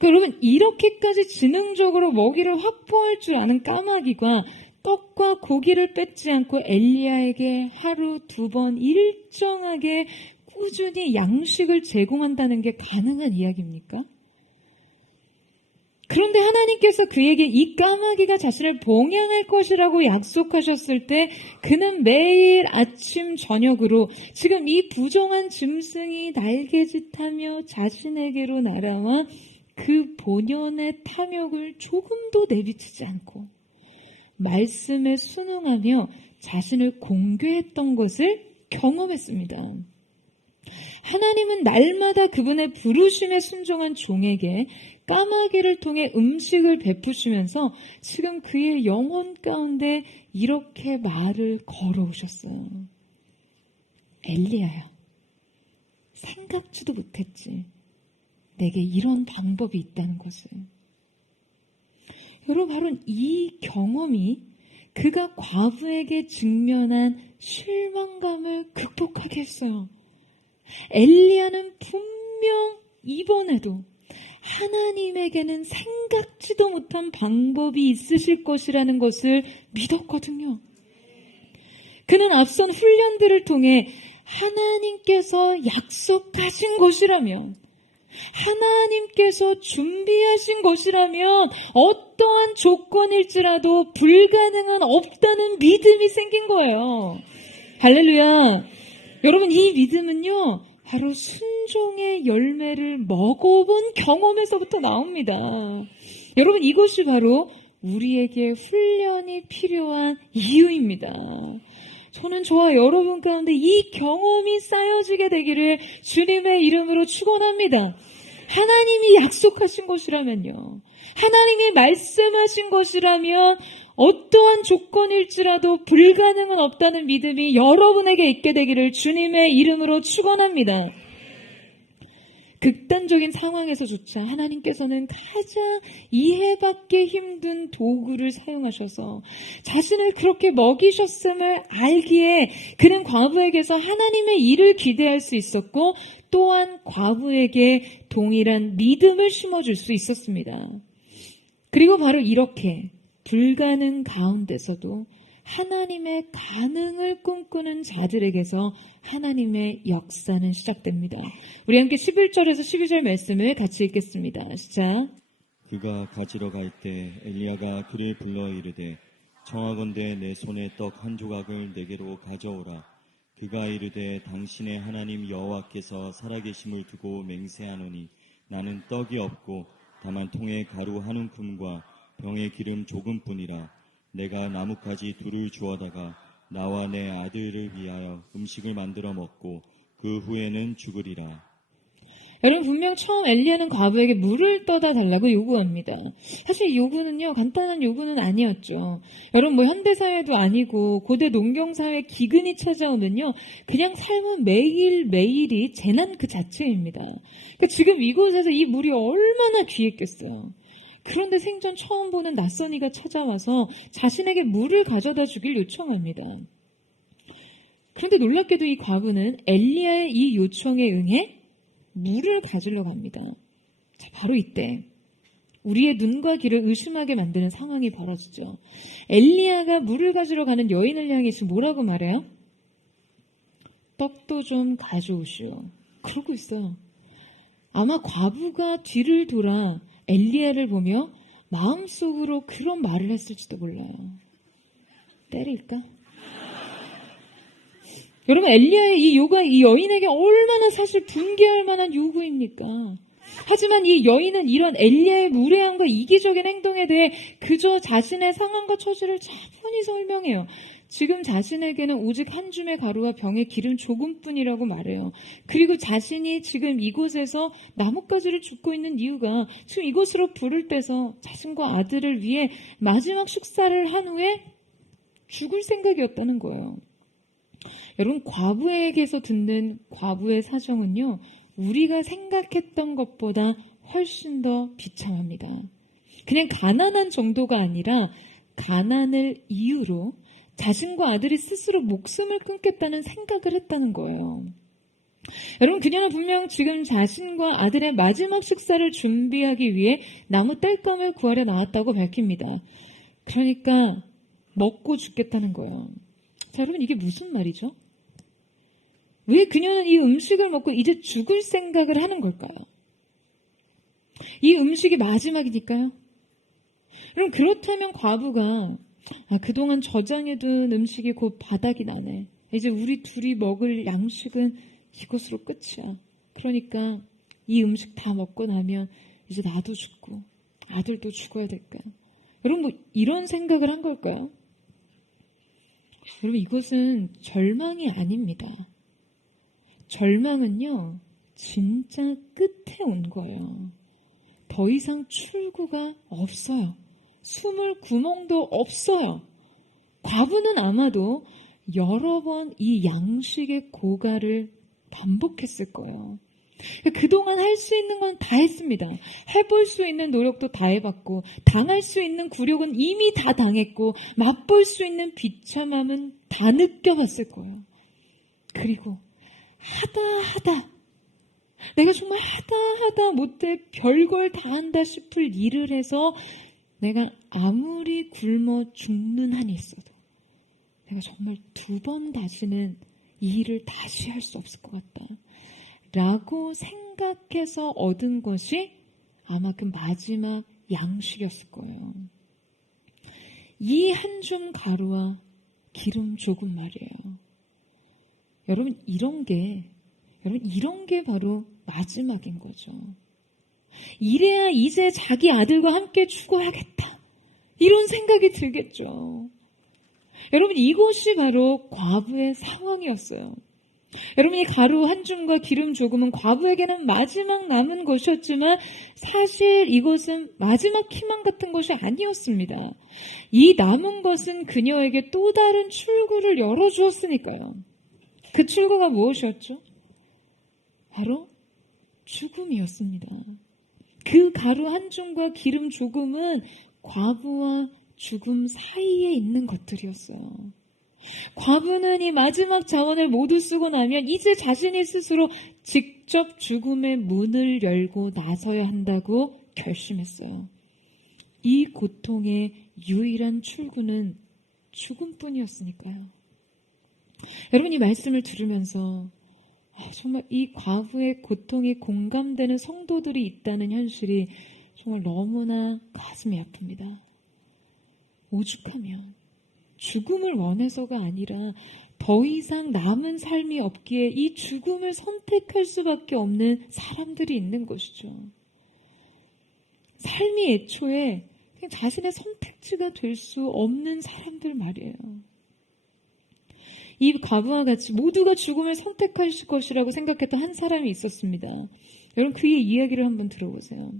여러분, 이렇게까지 지능적으로 먹이를 확보할 줄 아는 까마귀가 떡과 고기를 뺏지 않고 엘리야에게 하루 2번 일정하게 꾸준히 양식을 제공한다는 게 가능한 이야기입니까? 그런데 하나님께서 그에게 이 까마귀가 자신을 봉양할 것이라고 약속하셨을 때 그는 매일 아침 저녁으로 지금 이 부정한 짐승이 날개짓하며 자신에게로 날아와 그 본연의 탐욕을 조금도 내비치지 않고 말씀에 순응하며 자신을 공개했던 것을 경험했습니다. 하나님은 날마다 그분의 부르심에 순종한 종에게 까마귀를 통해 음식을 베푸시면서 지금 그의 영혼 가운데 이렇게 말을 걸어오셨어요. 엘리야야, 생각지도 못했지. 내게 이런 방법이 있다는 것을. 여러분, 바로 이 경험이 그가 과부에게 직면한 실망감을 극복하게 했어요. 엘리야는 분명 이번에도 하나님에게는 생각지도 못한 방법이 있으실 것이라는 것을 믿었거든요. 그는 앞선 훈련들을 통해 하나님께서 약속하신 것이라면, 하나님께서 준비하신 것이라면 어떠한 조건일지라도 불가능한 없다는 믿음이 생긴 거예요. 할렐루야. 여러분, 이 믿음은요, 바로 순종의 열매를 먹어본 경험에서부터 나옵니다. 여러분, 이것이 바로 우리에게 훈련이 필요한 이유입니다. 저는 저와 여러분 가운데 이 경험이 쌓여지게 되기를 주님의 이름으로 축원합니다. 하나님이 약속하신 것이라면요, 하나님이 말씀하신 것이라면 어떠한 조건일지라도 불가능은 없다는 믿음이 여러분에게 있게 되기를 주님의 이름으로 축원합니다. 극단적인 상황에서조차 하나님께서는 가장 이해받기 힘든 도구를 사용하셔서 자신을 그렇게 먹이셨음을 알기에 그는 과부에게서 하나님의 일을 기대할 수 있었고 또한 과부에게 동일한 믿음을 심어줄 수 있었습니다. 그리고 바로 이렇게 불가능 가운데서도 하나님의 가능을 꿈꾸는 자들에게서 하나님의 역사는 시작됩니다. 우리 함께 11절에서 12절 말씀을 같이 읽겠습니다. 시작. 그가 가지러 갈 때 엘리야가 그를 불러 이르되 청하건대 내 손에 떡 한 조각을 내게로 가져오라. 그가 이르되 당신의 하나님 여호와께서 살아계심을 두고 맹세하노니 나는 떡이 없고 다만 통에 가루 한 움큼과 병에 기름 조금뿐이라. 내가 나뭇가지 둘을 주워다가 나와 내 아들을 위하여 음식을 만들어 먹고 그 후에는 죽으리라. 여러분 분명 처음 엘리야는 과부에게 물을 떠다 달라고 요구합니다. 사실 이 요구는요 간단한 요구는 아니었죠. 여러분 뭐 현대사회도 아니고 고대 농경사회 기근이 찾아오면요 그냥 삶은 매일매일이 재난 그 자체입니다. 그러니까 지금 이곳에서 이 물이 얼마나 귀했겠어요. 그런데 생전 처음 보는 낯선 이가 찾아와서 자신에게 물을 가져다 주길 요청합니다. 그런데 놀랍게도 이 과부는 엘리야의 이 요청에 응해 물을 가지러 갑니다. 자, 바로 이때 우리의 눈과 귀를 의심하게 만드는 상황이 벌어지죠. 엘리야가 물을 가지러 가는 여인을 향해 지금 뭐라고 말해요? 떡도 좀 가져오시오. 그러고 있어요. 아마 과부가 뒤를 돌아 엘리야를 보며 마음속으로 그런 말을 했을지도 몰라요. 때릴까? 여러분 엘리야의 이 요구가 이 여인에게 얼마나 사실 분개할 만한 요구입니까? 하지만 이 여인은 이런 엘리야의 무례함과 이기적인 행동에 대해 그저 자신의 상황과 처지를 차분히 설명해요. 지금 자신에게는 오직 한 줌의 가루와 병에 기름 조금뿐이라고 말해요. 그리고 자신이 지금 이곳에서 나뭇가지를 줍고 있는 이유가 지금 이곳으로 불을 떼서 자신과 아들을 위해 마지막 식사를 한 후에 죽을 생각이었다는 거예요. 여러분 과부에게서 듣는 과부의 사정은요 우리가 생각했던 것보다 훨씬 더 비참합니다. 그냥 가난한 정도가 아니라 가난을 이유로 자신과 아들이 스스로 목숨을 끊겠다는 생각을 했다는 거예요. 여러분 그녀는 분명 지금 자신과 아들의 마지막 식사를 준비하기 위해 나무 땔감을 구하려 나왔다고 밝힙니다. 그러니까 먹고 죽겠다는 거예요. 자, 여러분 이게 무슨 말이죠? 왜 그녀는 이 음식을 먹고 이제 죽을 생각을 하는 걸까요? 이 음식이 마지막이니까요? 그럼 그렇다면 과부가 그동안 저장해둔 음식이 곧 바닥이 나네. 이제 우리 둘이 먹을 양식은 이것으로 끝이야. 그러니까 이 음식 다 먹고 나면 이제 나도 죽고 아들도 죽어야 될까? 여러분 뭐 이런 생각을 한 걸까요? 여러분 이것은 절망이 아닙니다. 절망은요 진짜 끝에 온 거예요. 더 이상 출구가 없어요. 숨을 구멍도 없어요. 과부는 아마도 여러 번 이 양식의 고갈을 반복했을 거예요. 그동안 할 수 있는 건 다 했습니다. 해볼 수 있는 노력도 다 해봤고 당할 수 있는 굴욕은 이미 다 당했고 맛볼 수 있는 비참함은 다 느껴봤을 거예요. 그리고 하다 내가 정말 하다 못해 별걸 다 한다 싶을 일을 해서 내가 아무리 굶어 죽는 한이 있어도 내가 정말 2번 다시는 이 일을 다시 할 수 없을 것 같다 라고 생각해서 얻은 것이 아마 그 마지막 양식이었을 거예요. 이 한 줌 가루와 기름 조금 말이에요. 여러분 이런 게 바로 마지막인 거죠. 이래야 이제 자기 아들과 함께 죽어야겠다. 이런 생각이 들겠죠. 여러분 이것이 바로 과부의 상황이었어요. 여러분 이 가루 한 줌과 기름 조금은 과부에게는 마지막 남은 것이었지만 사실 이것은 마지막 희망 같은 것이 아니었습니다. 이 남은 것은 그녀에게 또 다른 출구를 열어주었으니까요. 그 출구가 무엇이었죠? 바로 죽음이었습니다. 그 가루 한 줌과 기름 조금은 과부와 죽음 사이에 있는 것들이었어요. 과부는 이 마지막 자원을 모두 쓰고 나면 이제 자신이 스스로 직접 죽음의 문을 열고 나서야 한다고 결심했어요. 이 고통의 유일한 출구는 죽음뿐이었으니까요. 여러분, 이 말씀을 들으면서 정말 이 과부의 고통이 공감되는 성도들이 있다는 현실이 정말 너무나 가슴이 아픕니다. 오죽하면 죽음을 원해서가 아니라 더 이상 남은 삶이 없기에 이 죽음을 선택할 수밖에 없는 사람들이 있는 것이죠. 삶이 애초에 그냥 자신의 선택지가 될 수 없는 사람들 말이에요. 이 과부와 같이 모두가 죽음을 선택하실 것이라고 생각했던 한 사람이 있었습니다. 여러분, 그의 이야기를 한번 들어보세요.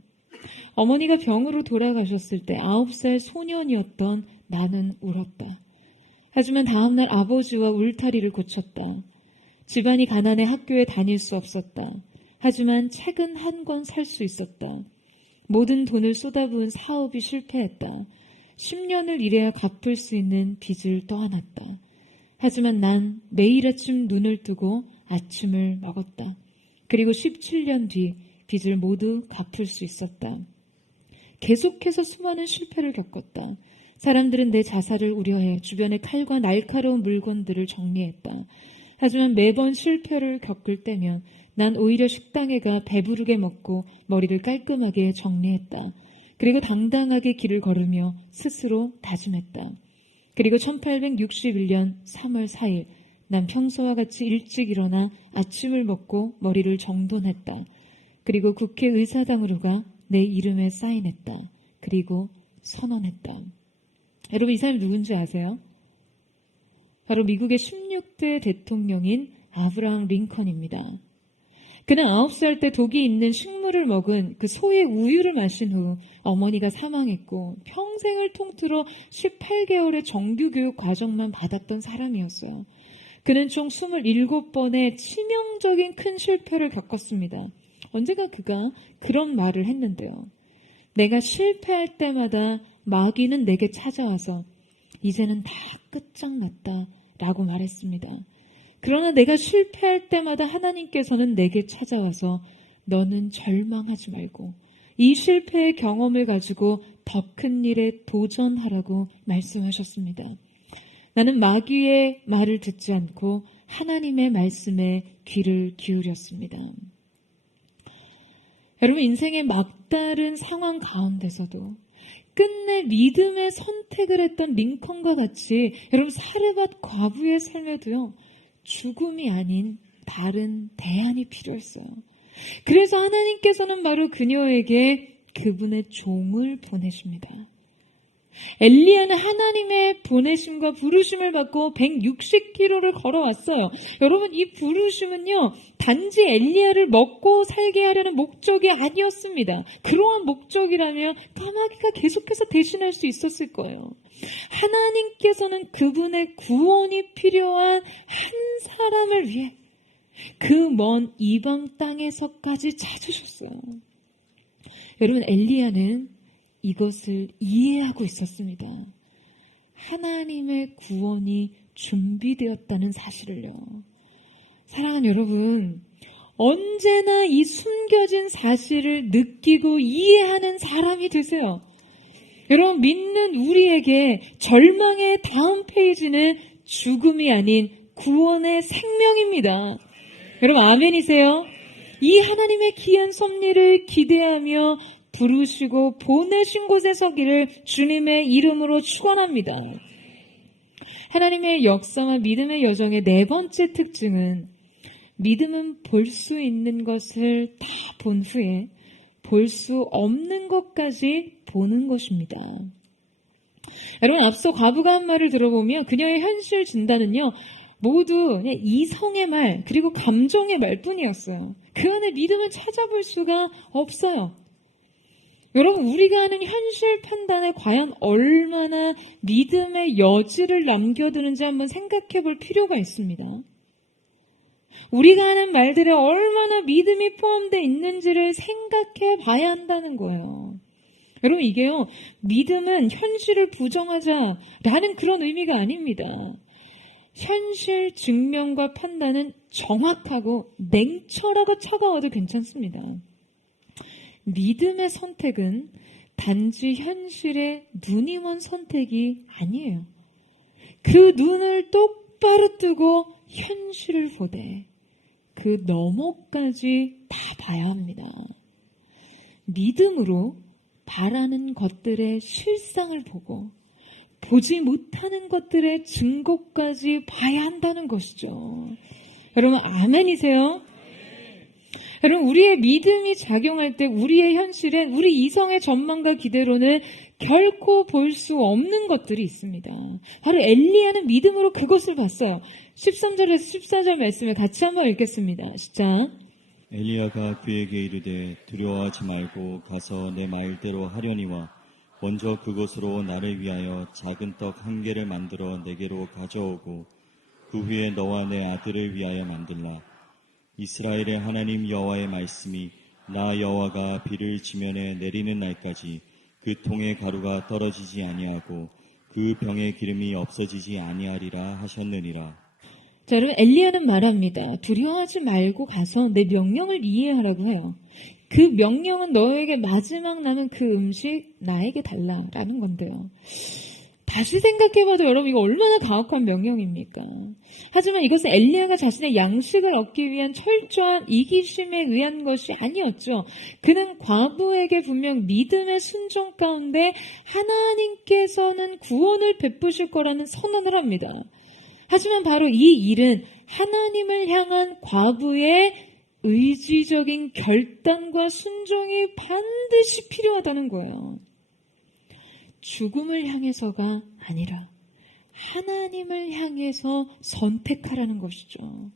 어머니가 병으로 돌아가셨을 때 9살 소년이었던 나는 울었다. 하지만 다음날 아버지와 울타리를 고쳤다. 집안이 가난해 학교에 다닐 수 없었다. 하지만 책은 한 권 살 수 있었다. 모든 돈을 쏟아부은 사업이 실패했다. 10년을 일해야 갚을 수 있는 빚을 떠안았다. 하지만 난 매일 아침 눈을 뜨고 아침을 먹었다. 그리고 17년 뒤 빚을 모두 갚을 수 있었다. 계속해서 수많은 실패를 겪었다. 사람들은 내 자살을 우려해 주변에 칼과 날카로운 물건들을 정리했다. 하지만 매번 실패를 겪을 때면 난 오히려 식당에 가 배부르게 먹고 머리를 깔끔하게 정리했다. 그리고 당당하게 길을 걸으며 스스로 다짐했다. 그리고 1861년 3월 4일 난 평소와 같이 일찍 일어나 아침을 먹고 머리를 정돈했다. 그리고 국회의사당으로 가 내 이름에 사인했다. 그리고 선언했다. 여러분, 이 사람이 누군지 아세요? 바로 미국의 16대 대통령인 아브라함 링컨입니다. 그는 9살 때 독이 있는 식물을 먹은 그 소의 우유를 마신 후 어머니가 사망했고 평생을 통틀어 18개월의 정규교육 과정만 받았던 사람이었어요. 그는 총 27번의 치명적인 큰 실패를 겪었습니다. 언젠가 그가 그런 말을 했는데요. 내가 실패할 때마다 마귀는 내게 찾아와서 이제는 다 끝장났다 라고 말했습니다. 그러나 내가 실패할 때마다 하나님께서는 내게 찾아와서 너는 절망하지 말고 이 실패의 경험을 가지고 더 큰 일에 도전하라고 말씀하셨습니다. 나는 마귀의 말을 듣지 않고 하나님의 말씀에 귀를 기울였습니다. 여러분, 인생의 막다른 상황 가운데서도 끝내 믿음의 선택을 했던 링컨과 같이 여러분, 사르밧 과부의 삶에도요, 죽음이 아닌 다른 대안이 필요했어요. 그래서 하나님께서는 바로 그녀에게 그분의 종을 보내십니다. 엘리야는 하나님의 보내심과 부르심을 받고 160km를 걸어왔어요. 여러분, 이 부르심은요, 단지 엘리야를 먹고 살게 하려는 목적이 아니었습니다. 그러한 목적이라면 까마귀가 계속해서 대신할 수 있었을 거예요. 하나님께서는 그분의 구원이 필요한 한 사람을 위해 그 먼 이방 땅에서까지 찾으셨어요. 여러분, 엘리야는 이것을 이해하고 있었습니다. 하나님의 구원이 준비되었다는 사실을요. 사랑하는 여러분, 언제나 이 숨겨진 사실을 느끼고 이해하는 사람이 되세요. 여러분, 믿는 우리에게 절망의 다음 페이지는 죽음이 아닌 구원의 생명입니다. 여러분, 아멘이세요? 이 하나님의 귀한 섭리를 기대하며 부르시고 보내신 곳에 서기를 주님의 이름으로 축원합니다. 하나님의 역사와 믿음의 여정의 네 번째 특징은 믿음은 볼 수 있는 것을 다 본 후에 볼 수 없는 것까지 보는 것입니다. 여러분, 앞서 과부가 한 말을 들어보면 그녀의 현실 진단은요, 모두 그냥 이성의 말 그리고 감정의 말뿐이었어요. 그 안에 믿음을 찾아볼 수가 없어요. 여러분, 우리가 하는 현실 판단에 과연 얼마나 믿음의 여지를 남겨두는지 한번 생각해 볼 필요가 있습니다. 우리가 하는 말들에 얼마나 믿음이 포함되어 있는지를 생각해 봐야 한다는 거예요. 여러분, 이게요, 믿음은 현실을 부정하자라는 그런 의미가 아닙니다. 현실 증명과 판단은 정확하고 냉철하고 차가워도 괜찮습니다. 믿음의 선택은 단지 현실에 눈이 먼 선택이 아니에요. 그 눈을 똑바로 뜨고 현실을 보되 그 너머까지 다 봐야 합니다. 믿음으로 바라는 것들의 실상을 보고 보지 못하는 것들의 증거까지 봐야 한다는 것이죠. 여러분, 아멘이세요? 여러분, 우리의 믿음이 작용할 때 우리의 현실엔 우리 이성의 전망과 기대로는 결코 볼 수 없는 것들이 있습니다. 바로 엘리야는 믿음으로 그것을 봤어요. 13절에서 14절 말씀을 같이 한번 읽겠습니다. 시작. 엘리야가 그에게 이르되 두려워하지 말고 가서 내 말대로 하려니와 먼저 그곳으로 나를 위하여 작은 떡 1개를 만들어 내게로 가져오고 그 후에 너와 내 아들을 위하여 만들라. 이스라엘의 하나님 여호와의 말씀이 나 여호와가 비를 지면에 내리는 날까지 그 통의 가루가 떨어지지 아니하고 그 병의 기름이 없어지지 아니하리라 하셨느니라. 자, 여러분, 엘리야는 말합니다. 두려워하지 말고 가서 내 명령을 이해하라고 해요. 그 명령은 너에게 마지막 남은 그 음식 나에게 달라라는 건데요. 다시 생각해봐도 여러분, 이거 얼마나 가혹한 명령입니까? 하지만 이것은 엘리야가 자신의 양식을 얻기 위한 철저한 이기심에 의한 것이 아니었죠. 그는 과부에게 분명 믿음의 순종 가운데 하나님께서는 구원을 베푸실 거라는 선언을 합니다. 하지만 바로 이 일은 하나님을 향한 과부의 의지적인 결단과 순종이 반드시 필요하다는 거예요. 죽음을 향해서가 아니라 하나님을 향해서 선택하라는 것이죠.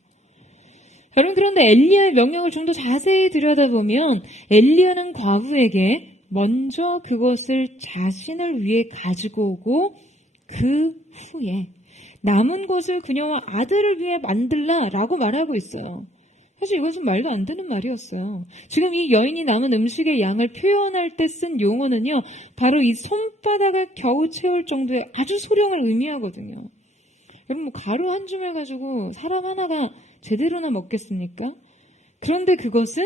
여러분, 그런데 엘리야의 명령을 좀 더 자세히 들여다보면 엘리야는 과부에게 먼저 그것을 자신을 위해 가지고 오고 그 후에 남은 것을 그녀와 아들을 위해 만들라라고 말하고 있어요. 사실 이것은 말도 안 되는 말이었어요. 지금 이 여인이 남은 음식의 양을 표현할 때 쓴 용어는요, 바로 이 손바닥을 겨우 채울 정도의 아주 소량을 의미하거든요. 여러분, 뭐 가루 한 줌을 가지고 사람 하나가 제대로나 먹겠습니까? 그런데 그것은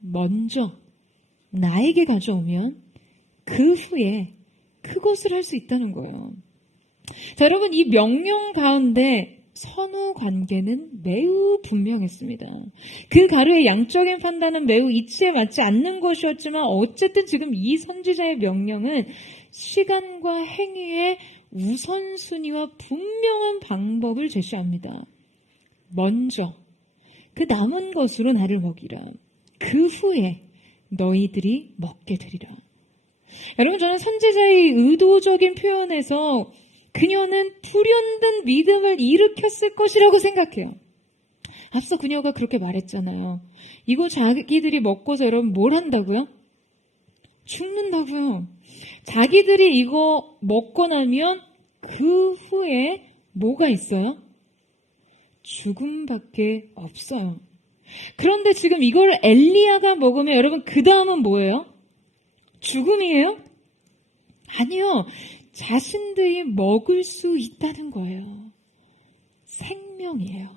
먼저 나에게 가져오면 그 후에 그것을 할 수 있다는 거예요. 자, 여러분, 이 명령 가운데 선후 관계는 매우 분명했습니다. 그 가루의 양적인 판단은 매우 이치에 맞지 않는 것이었지만 어쨌든 지금 이 선지자의 명령은 시간과 행위의 우선순위와 분명한 방법을 제시합니다. 먼저 그 남은 것으로 나를 먹이라. 그 후에 너희들이 먹게 되리라. 여러분, 저는 선지자의 의도적인 표현에서 그녀는 불현듯 믿음을 일으켰을 것이라고 생각해요. 앞서 그녀가 그렇게 말했잖아요. 이거 자기들이 먹고서 여러분 뭘 한다고요? 죽는다고요. 자기들이 이거 먹고 나면 그 후에 뭐가 있어요? 죽음밖에 없어요. 그런데 지금 이걸 엘리야가 먹으면 여러분 그 다음은 뭐예요? 죽음이에요? 아니요. 자신들이 먹을 수 있다는 거예요. 생명이에요.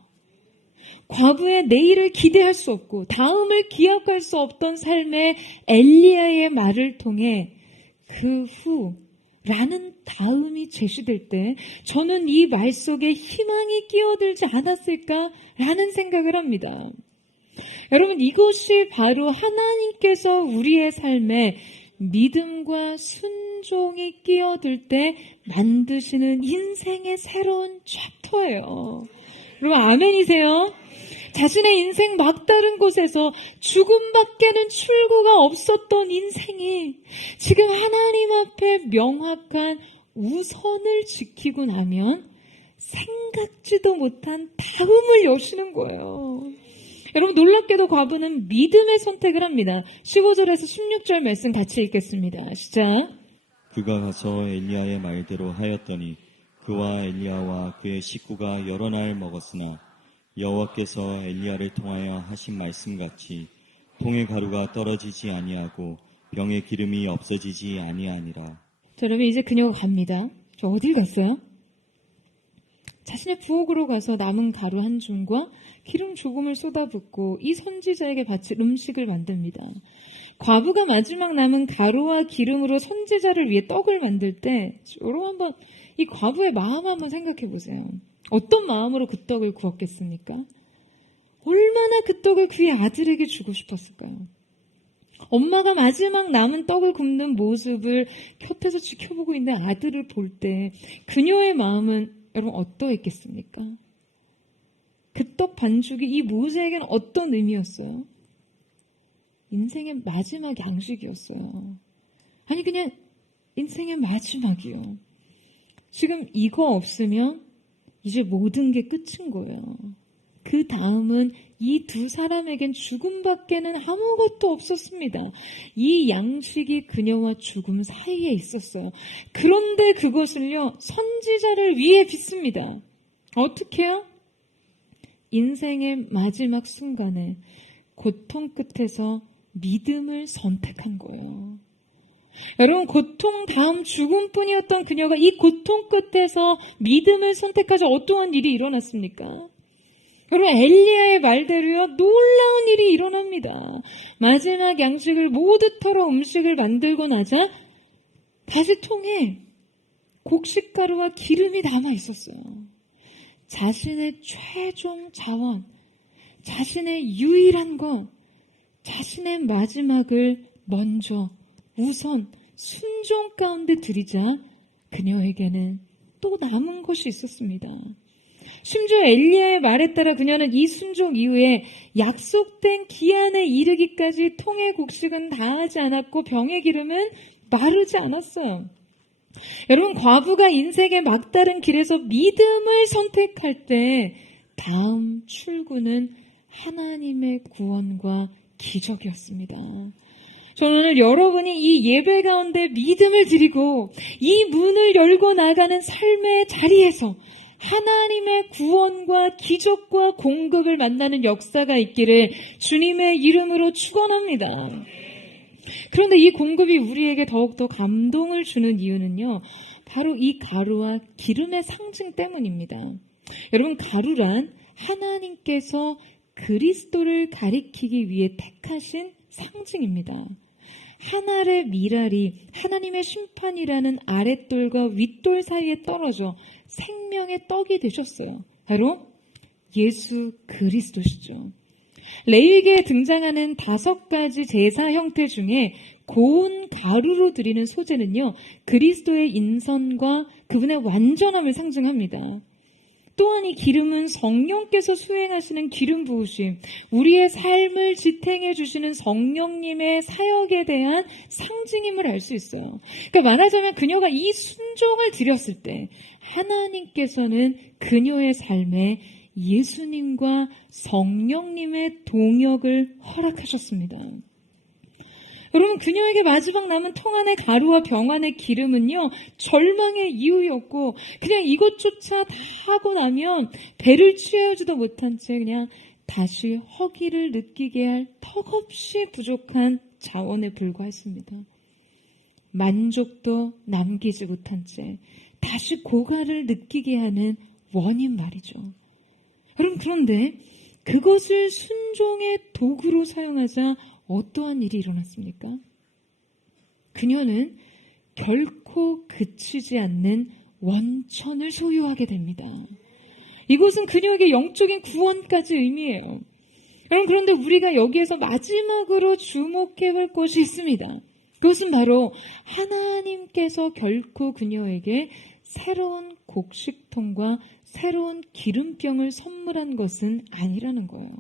과거의 내일을 기대할 수 없고 다음을 기약할 수 없던 삶의 엘리야의 말을 통해 그 후라는 다음이 제시될 때 저는 이 말 속에 희망이 끼어들지 않았을까라는 생각을 합니다. 여러분, 이것이 바로 하나님께서 우리의 삶에 믿음과 순종이 끼어들 때 만드시는 인생의 새로운 챕터예요. 여러분, 아멘이세요? 자신의 인생 막다른 곳에서 죽음밖에는 출구가 없었던 인생이 지금 하나님 앞에 명확한 우선을 지키고 나면 생각지도 못한 다음을 여시는 거예요. 여러분, 놀랍게도 과부는 믿음의 선택을 합니다. 15절에서 16절 말씀 같이 읽겠습니다. 시작. 그가 가서 엘리야의 말대로 하였더니 그와 엘리야와 그의 식구가 여러 날 먹었으나 여호와께서 엘리야를 통하여 하신 말씀같이 통의 가루가 떨어지지 아니하고 병의 기름이 없어지지 아니하니라. 자, 여러분 이제 그녀가 갑니다. 저 어딜 갔어요? 자신의 부엌으로 가서 남은 가루 한 줌과 기름 조금을 쏟아붓고 이 선지자에게 바칠 음식을 만듭니다. 과부가 마지막 남은 가루와 기름으로 선지자를 위해 떡을 만들 때 여러분 한번 이 과부의 마음 한번 생각해 보세요. 어떤 마음으로 그 떡을 구웠겠습니까? 얼마나 그 떡을 그의 아들에게 주고 싶었을까요? 엄마가 마지막 남은 떡을 굽는 모습을 곁에서 지켜보고 있는 아들을 볼 때 그녀의 마음은 여러분 어떠했겠습니까? 그 떡 반죽이 이 모세에게는 어떤 의미였어요? 인생의 마지막 양식이었어요. 아니 그냥 인생의 마지막이요. 지금 이거 없으면 이제 모든 게 끝인 거예요. 그 다음은 이 두 사람에겐 죽음밖에는 아무것도 없었습니다. 이 양식이 그녀와 죽음 사이에 있었어요. 그런데 그것을요, 선지자를 위해 빚습니다. 어떻게요? 인생의 마지막 순간에 고통 끝에서 믿음을 선택한 거예요. 여러분, 고통 다음 죽음뿐이었던 그녀가 이 고통 끝에서 믿음을 선택하자 어떠한 일이 일어났습니까? 여러분, 엘리야의 말대로요, 놀라운 일이 일어납니다. 마지막 양식을 모두 털어 음식을 만들고 나자 다시 통에 곡식가루와 기름이 남아 있었어요. 자신의 최종 자원, 자신의 유일한 것, 자신의 마지막을 먼저 우선 순종 가운데 드리자 그녀에게는 또 남은 것이 있었습니다. 심지어 엘리야의 말에 따라 그녀는 이 순종 이후에 약속된 기한에 이르기까지 통의 곡식은 다하지 않았고 병의 기름은 마르지 않았어요. 여러분, 과부가 인생의 막다른 길에서 믿음을 선택할 때 다음 출구는 하나님의 구원과 기적이었습니다. 저는 오늘 여러분이 이 예배 가운데 믿음을 드리고 이 문을 열고 나가는 삶의 자리에서 하나님의 구원과 기적과 공급을 만나는 역사가 있기를 주님의 이름으로 축원합니다. 그런데 이 공급이 우리에게 더욱더 감동을 주는 이유는요, 바로 이 가루와 기름의 상징 때문입니다. 여러분, 가루란 하나님께서 그리스도를 가리키기 위해 택하신 상징입니다. 하늘의 미랄이 하나님의 심판이라는 아랫돌과 윗돌 사이에 떨어져 생명의 떡이 되셨어요. 바로 예수 그리스도시죠. 레위기에 등장하는 5가지 제사 형태 중에 고운 가루로 드리는 소제는요, 그리스도의 인선과 그분의 완전함을 상징합니다. 또한 이 기름은 성령께서 수행하시는 기름 부으심, 우리의 삶을 지탱해 주시는 성령님의 사역에 대한 상징임을 알 수 있어요. 그러니까 말하자면 그녀가 이 순종을 드렸을 때 하나님께서는 그녀의 삶에 예수님과 성령님의 동역을 허락하셨습니다. 여러분, 그녀에게 마지막 남은 통 안의 가루와 병 안의 기름은요, 절망의 이유였고 그냥 이것조차 다 하고 나면 배를 채우지도 못한 채 그냥 다시 허기를 느끼게 할 턱없이 부족한 자원에 불과했습니다. 만족도 남기지 못한 채 다시 고갈을 느끼게 하는 원인 말이죠. 여러분, 그런데 그것을 순종의 도구로 사용하자 어떠한 일이 일어났습니까? 그녀는 결코 그치지 않는 원천을 소유하게 됩니다. 이곳은 그녀에게 영적인 구원까지 의미해요. 여러분, 그런데 우리가 여기에서 마지막으로 주목해야 할 것이 있습니다. 그것은 바로 하나님께서 결코 그녀에게 새로운 곡식통과 새로운 기름병을 선물한 것은 아니라는 거예요.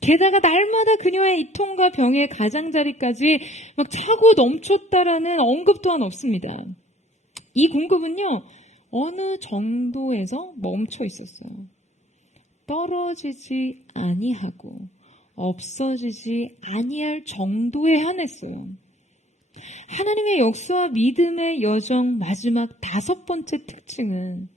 게다가 날마다 그녀의 이 통과 병의 가장자리까지 막 차고 넘쳤다라는 언급 또한 없습니다. 이 공급은요, 어느 정도에서 멈춰 있었어요. 떨어지지 아니하고 없어지지 아니할 정도에 한했어요. 하나님의 역사와 믿음의 여정 마지막 5번째 특징은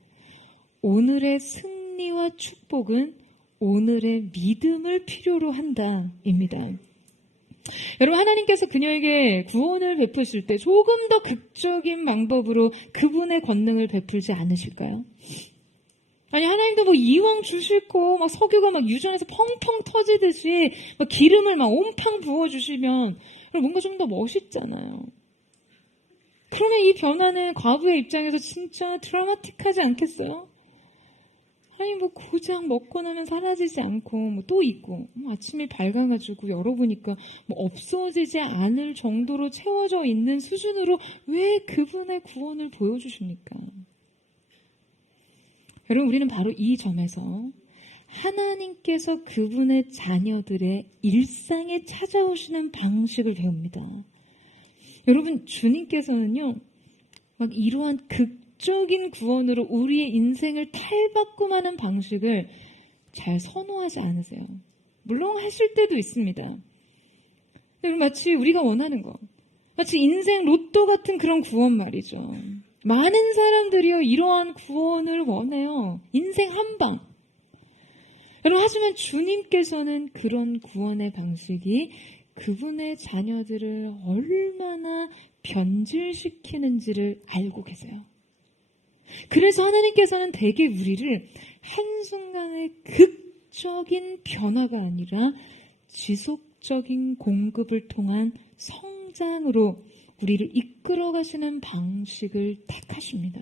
오늘의 승리와 축복은 오늘의 믿음을 필요로 한다입니다. 여러분, 하나님께서 그녀에게 구원을 베푸실 때 조금 더 극적인 방법으로 그분의 권능을 베풀지 않으실까요? 아니, 하나님도 뭐 이왕 주실 거 막 석유가 막 유전에서 펑펑 터지듯이 막 기름을 막 온팡 부어주시면 뭔가 좀 더 멋있잖아요. 그러면 이 변화는 과부의 입장에서 진짜 드라마틱하지 않겠어요? 아니, 뭐 고작 먹고 나면 사라지지 않고 뭐 또 있고 아침이 밝아가지고 열어보니까 뭐 없어지지 않을 정도로 채워져 있는 수준으로 왜 그분의 구원을 보여주십니까? 여러분, 우리는 바로 이 점에서 하나님께서 그분의 자녀들의 일상에 찾아오시는 방식을 배웁니다. 여러분, 주님께서는요, 막 이러한 극적인 구원으로 우리의 인생을 탈바꿈하는 방식을 잘 선호하지 않으세요. 물론 하실 때도 있습니다. 여러분, 마치 우리가 원하는 것, 마치 인생 로또 같은 그런 구원 말이죠. 많은 사람들이요, 이러한 구원을 원해요. 인생 한 방. 여러분, 하지만 주님께서는 그런 구원의 방식이 그분의 자녀들을 얼마나 변질시키는지를 알고 계세요. 그래서 하나님께서는 대개 우리를 한순간의 극적인 변화가 아니라 지속적인 공급을 통한 성장으로 우리를 이끌어 가시는 방식을 택하십니다.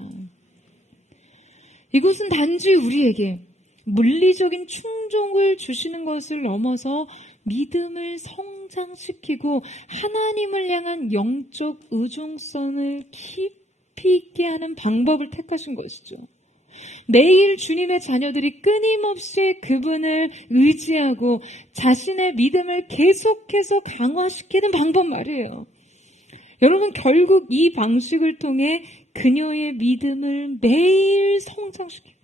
이곳은 단지 우리에게 물리적인 충족을 주시는 것을 넘어서 믿음을 성장시키고 하나님을 향한 영적 의존성을 깊이 있게 하는 방법을 택하신 것이죠. 매일 주님의 자녀들이 끊임없이 그분을 의지하고 자신의 믿음을 계속해서 강화시키는 방법 말이에요. 여러분, 결국 이 방식을 통해 그녀의 믿음을 매일 성장시키고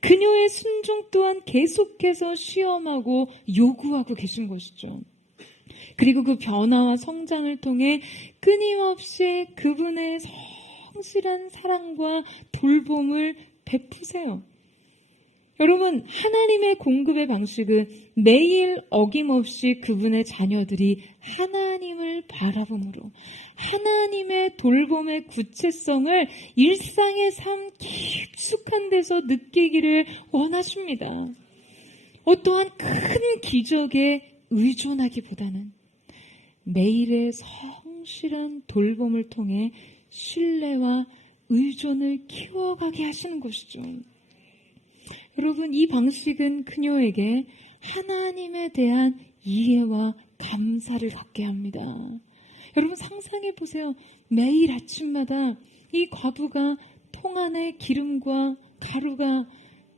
그녀의 순종 또한 계속해서 시험하고 요구하고 계신 것이죠. 그리고 그 변화와 성장을 통해 끊임없이 그분의 성실한 사랑과 돌봄을 베푸세요. 여러분, 하나님의 공급의 방식은 매일 어김없이 그분의 자녀들이 하나님을 바라봄으로 하나님의 돌봄의 구체성을 일상의 삶 깊숙한 데서 느끼기를 원하십니다. 어떠한 큰 기적에 의존하기보다는 매일의 성실한 돌봄을 통해 신뢰와 의존을 키워가게 하시는 것이죠. 여러분, 이 방식은 그녀에게 하나님에 대한 이해와 감사를 갖게 합니다. 여러분, 상상해 보세요. 매일 아침마다 이 과부가 통 안에 기름과 가루가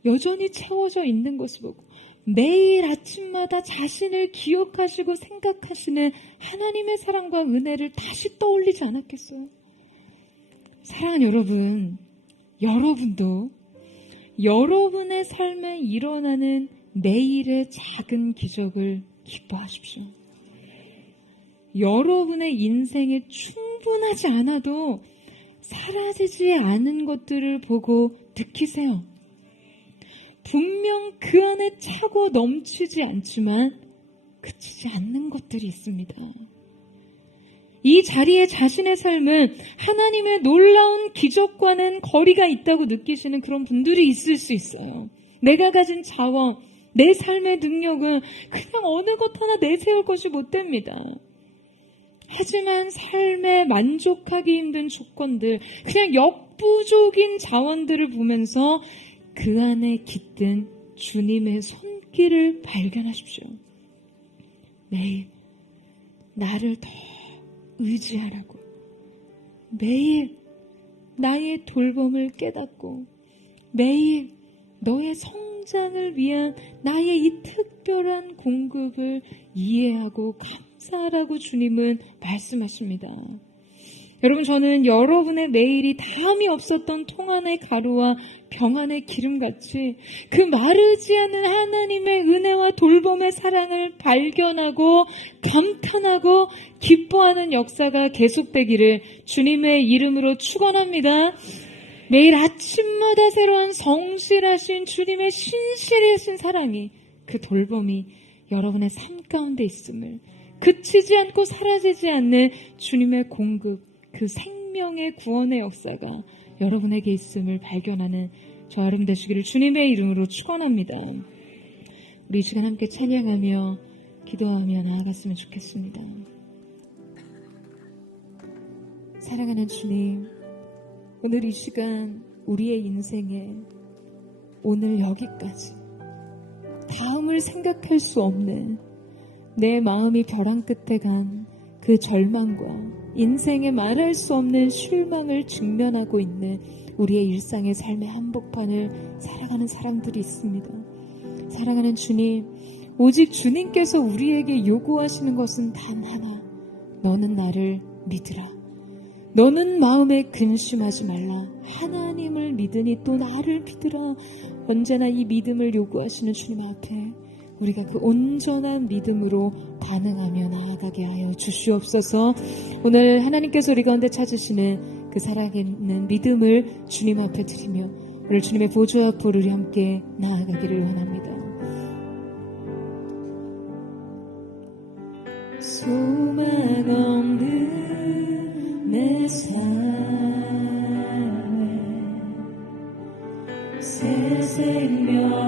여전히 채워져 있는 것을 보고 매일 아침마다 자신을 기억하시고 생각하시는 하나님의 사랑과 은혜를 다시 떠올리지 않았겠어요? 사랑하는 여러분, 여러분도 여러분의 삶에 일어나는 매일의 작은 기적을 기뻐하십시오. 여러분의 인생에 충분하지 않아도 사라지지 않은 것들을 보고 느끼세요. 분명 그 안에 차고 넘치지 않지만 그치지 않는 것들이 있습니다. 이 자리에 자신의 삶은 하나님의 놀라운 기적과는 거리가 있다고 느끼시는 그런 분들이 있을 수 있어요. 내가 가진 자원, 내 삶의 능력은 그냥 어느 것 하나 내세울 것이 못 됩니다. 하지만 삶에 만족하기 힘든 조건들, 그냥 역부족인 자원들을 보면서 그 안에 깃든 주님의 손길을 발견하십시오. 매일 나를 더 의지하라고, 매일 나의 돌봄을 깨닫고 매일 너의 성장을 위한 나의 이 특별한 공급을 이해하고 감사하라고 주님은 말씀하십니다. 여러분, 저는 여러분의 매일이 다함이 없었던 통 안의 가루와 병 안의 기름같이 그 마르지 않는 하나님의 은혜와 돌봄의 사랑을 발견하고 감탄하고 기뻐하는 역사가 계속되기를 주님의 이름으로 축원합니다. 매일 아침마다 새로운 성실하신 주님의 신실하신 사랑이 그 돌봄이 여러분의 삶 가운데 있음을, 그치지 않고 사라지지 않는 주님의 공급, 그 생명의 구원의 역사가 여러분에게 있음을 발견하는 저 여러분 되시기를 주님의 이름으로 축원합니다. 우리 이 시간 함께 찬양하며 기도하며 나아갔으면 좋겠습니다. 사랑하는 주님, 오늘 이 시간 우리의 인생에 오늘 여기까지 다음을 생각할 수 없는 내 마음이 벼랑 끝에 간 그 절망과 인생에 말할 수 없는 실망을 직면하고 있는 우리의 일상의 삶의 한복판을 살아가는 사람들이 있습니다. 사랑하는 주님, 오직 주님께서 우리에게 요구하시는 것은 단 하나, 너는 나를 믿으라. 너는 마음에 근심하지 말라. 하나님을 믿으니 또 나를 믿으라. 언제나 이 믿음을 요구하시는 주님 앞에 우리가 그 온전한 믿음으로 반응하며 나아가게 하여 주시옵소서. 오늘 하나님께서 우리 가운데 찾으시는 그 살아있는 믿음을 주님 앞에 드리며 오늘 주님의 보좌 앞으로 우리 함께 나아가기를 원합니다. 소망 없는 내 삶에 새 생명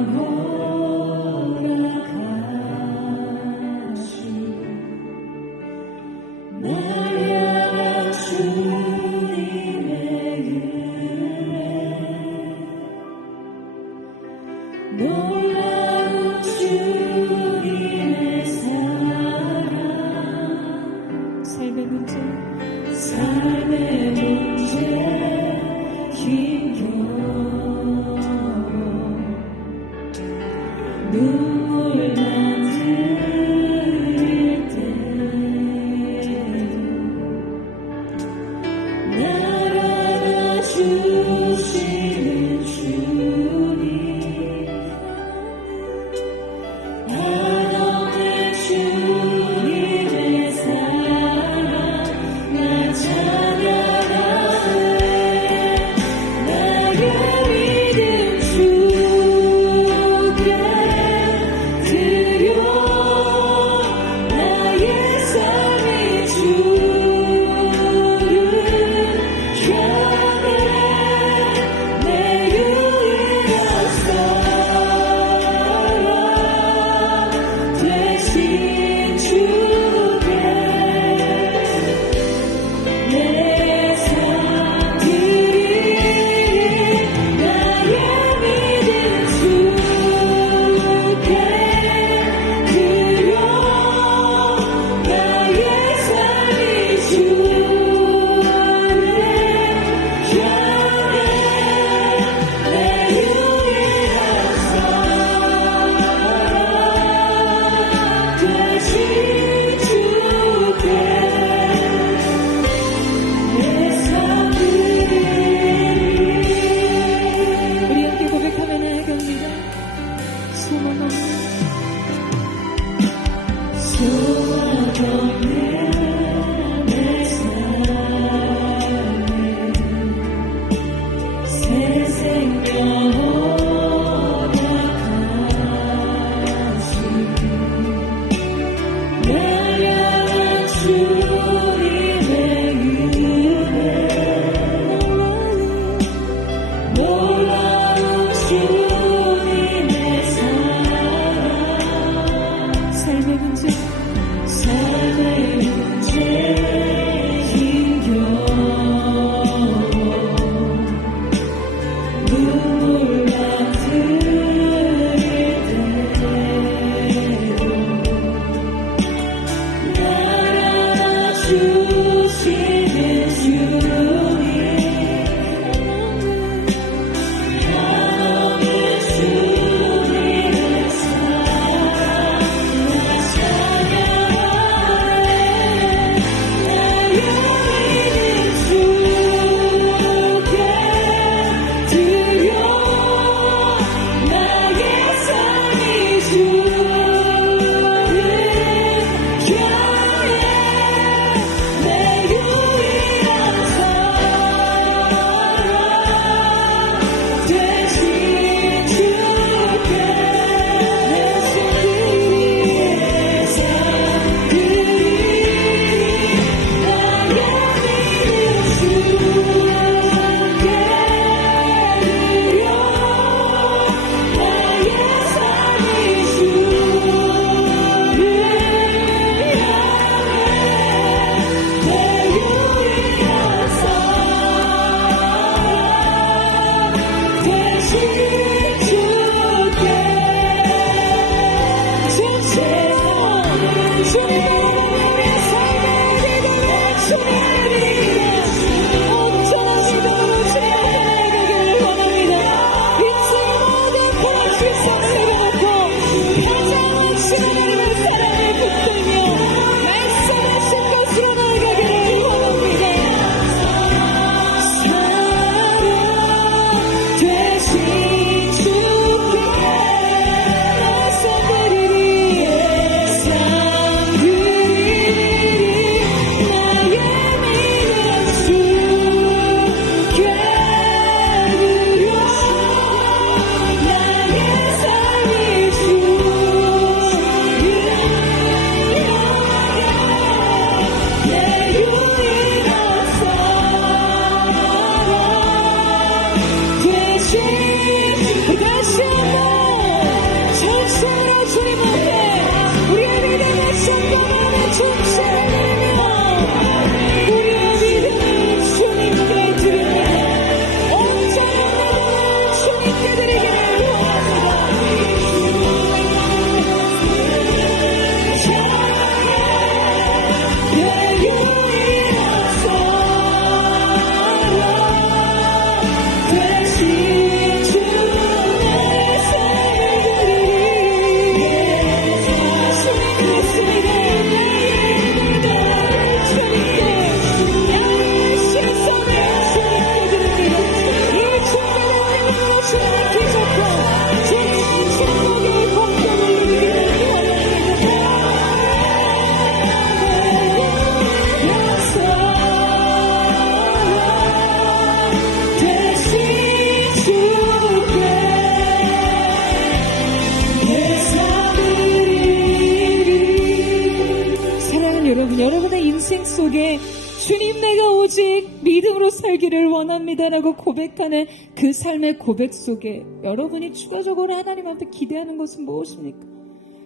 여러분의 인생 속에 주님 내가 오직 믿음으로 살기를 원합니다라고 고백하는 그 삶의 고백 속에 여러분이 추가적으로 하나님 앞에 기대하는 것은 무엇입니까?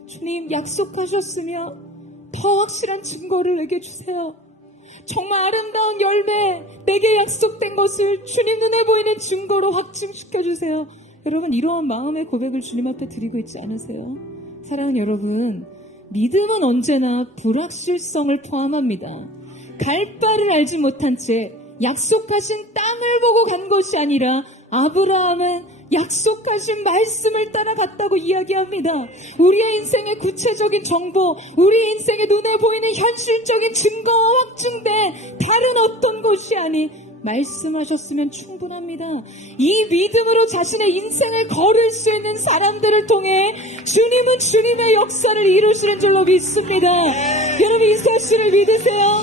주님 약속하셨으며 더 확실한 증거를 내게 주세요. 정말 아름다운 열매, 내게 약속된 것을 주님 눈에 보이는 증거로 확증시켜 주세요. 여러분, 이러한 마음의 고백을 주님 앞에 드리고 있지 않으세요? 사랑하는 여러분, 믿음은 언제나 불확실성을 포함합니다. 갈 바를 알지 못한 채 약속하신 땅을 보고 간 것이 아니라 아브라함은 약속하신 말씀을 따라갔다고 이야기합니다. 우리의 인생의 구체적인 정보, 우리 인생의 눈에 보이는 현실적인 증거와 확증된 다른 어떤 것이 아닌 말씀하셨으면 충분합니다. 이 믿음으로 자신의 인생을 걸을 수 있는 사람들을 통해 주님은 주님의 역사를 이루시는 줄로 믿습니다. 여러분, 이 사실을 믿으세요?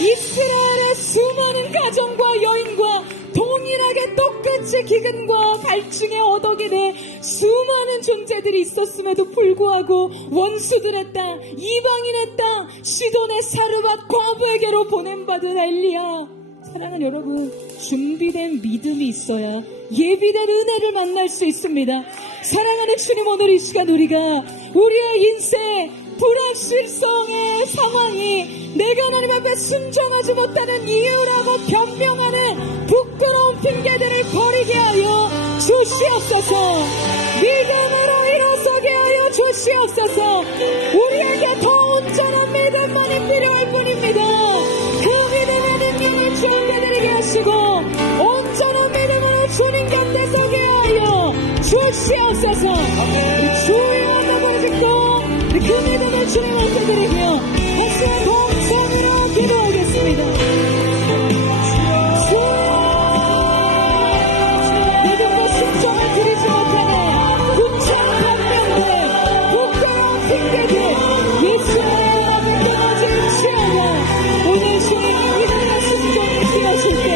이스라엘의 수많은 가정과 여인과 동일하게 똑같이 기근과 갈증에 어덕이는 수많은 존재들이 있었음에도 불구하고 원수들의 땅, 이방인의 땅, 시돈의 사르밧 과부에게로 보냄받은 엘리야. 사랑하는 여러분, 준비된 믿음이 있어야 예비된 은혜를 만날 수 있습니다. 사랑하는 주님, 오늘 이 시간 우리가 우리의 인생 불확실성의 상황이 내가 하나님 앞에 순종하지 못하는 이유라고 변명하는 부끄러운 핑계들을 버리게 하여 주시옵소서. 믿음으로 일어서게 하여 주시옵소서. 우리에게 더 온전한 믿음만이 필요할 뿐입니다. 그 믿음의 능력을 주님께 드리게 하시고 온전한 믿음으로 주님 곁에 서게 하여 주시옵소서. 주의 원망을 짓고 그 믿음을 주님한테 드리며 다시 동성으로 기도하겠습니다. 믿음과 순종을 드리지 못하는 구체한 변명들, 부끄러운 핑계들, 예수의 이름을 끊어질지어다. 오늘 주님 믿음과 순종을 기하실 때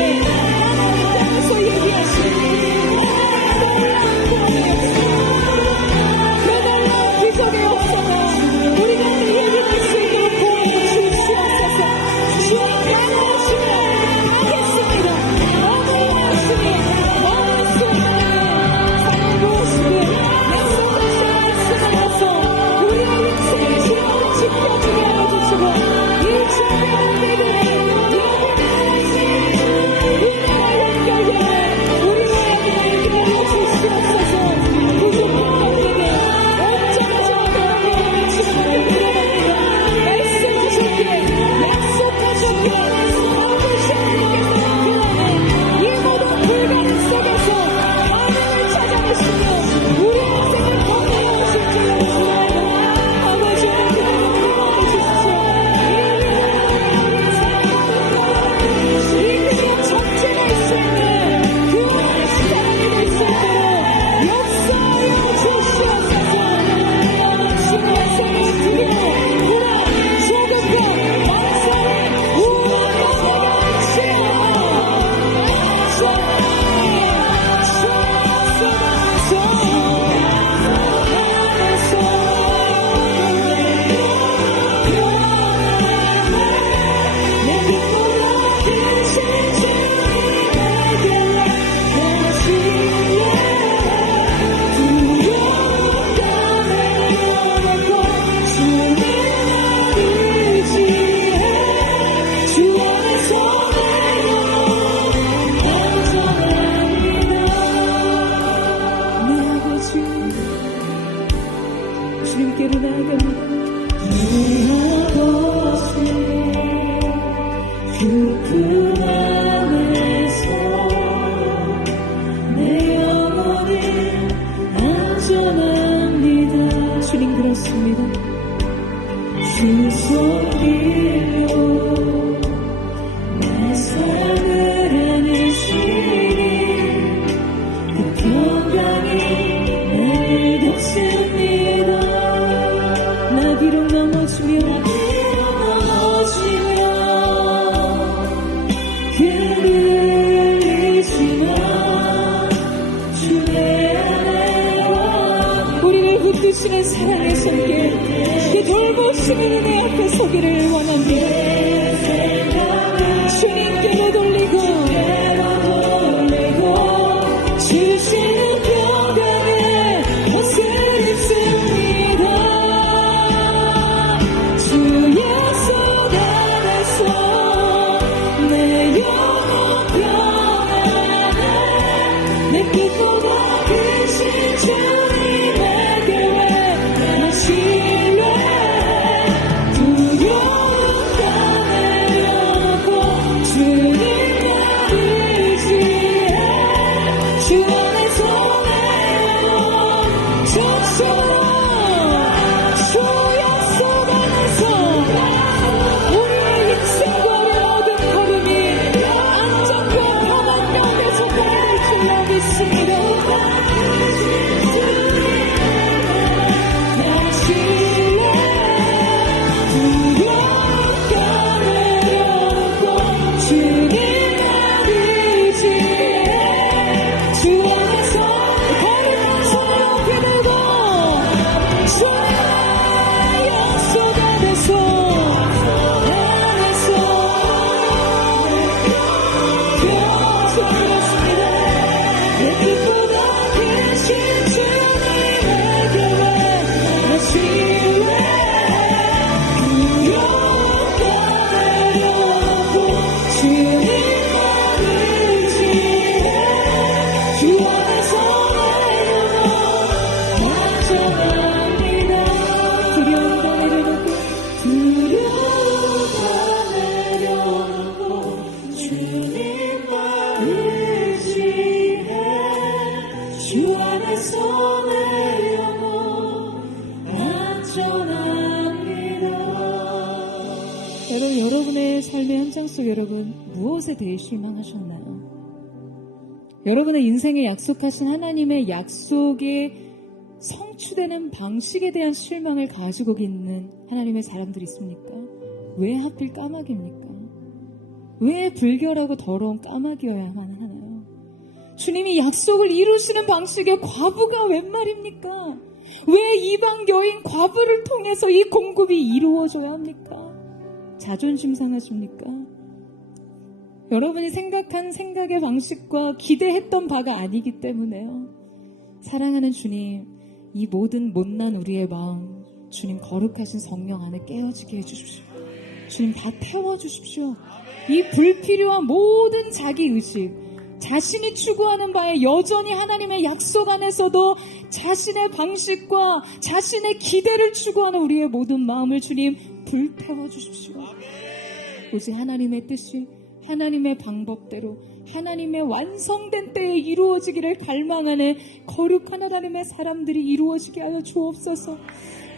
하나님 땅에서 얘기하시니 기적의 역사가 우리 가운데 예비될 수 있도록 도와주시옵소서. 주님 나아가시면 하겠습니다. 어느 말씀이 어느 순간에 살아보시고 약속하신 말씀하셔서 우리의 인생을 주님으로 지켜주게 하여주시고 이 준비된 믿음이 우리와 연결되어 우리와 연결되어 주시옵소서. 부족한 우리에게 그 품 안에서 내 영혼이 안전합니다. 주님 그렇습니다. 주 손길로 내 삶을 안으시니 그 평강이 나를 덮습니다. 나 비록 넘어지면 우리를 붙드시는 사랑의 손길, 그 돌보시는 은혜 앞에 서기를 원합니다. 주님께 되돌리고 주시는 평강에 옷을 입습니다. 주의 손 안에서 내 영혼 평안해. 내 뜻보다 크신 주님의 계획 내 신뢰 두려움 다 내려놓고 주님의 의지에 주 안에서 내 영혼 좋소로 주 약속 안에서 우리의 인생과 우리의 모든 걸음이 안전과 평안 가운데서 달릴 줄 믿습니다. 내 신뢰 두려움 다 내려놓고 주님의 의지에 주 안에서 거룩한 손을 높이 들고 주의 약속 안에서 평안했습니다. 내 뜻보다 크신 주님의 계획 내 신뢰 두려움 다 내려놓고 주님의 의지에 주 안에서 내 영혼 안전합니다. 두려움 다 내려놓고 주님의 의지에 주 안에서 내 영혼 안전합니다. 여러분의 삶의 현장 속 여러분 무엇에 대해 실망하셨나요? 여러분의 인생에 약속하신 하나님의 약속에 성취되는 방식에 대한 실망을 가지고 있는 하나님의 사람들이 있습니까? 왜 하필 까마귀입니까? 왜 불결하고 더러운 까마귀여야만 하나요? 주님이 약속을 이루시는 방식의 과부가 웬 말입니까? 왜 이방 여인 과부를 통해서 이 공급이 이루어져야 합니까? 자존심 상하십니까? 여러분이 생각한 생각의 방식과 기대했던 바가 아니기 때문에요. 사랑하는 주님, 이 모든 못난 우리의 마음 주님 거룩하신 성령 안에 깨어지게 해주십시오. 주님 다 태워주십시오. 이 불필요한 모든 자기의식, 자신이 추구하는 바에 여전히 하나님의 약속 안에서도 자신의 방식과 자신의 기대를 추구하는 우리의 모든 마음을 주님 불태워 주십시오. 오직 하나님의 뜻이 하나님의 방법대로 하나님의 완성된 때에 이루어지기를 갈망하는 거룩한 하나님의 사람들이 이루어지게 하여 주옵소서.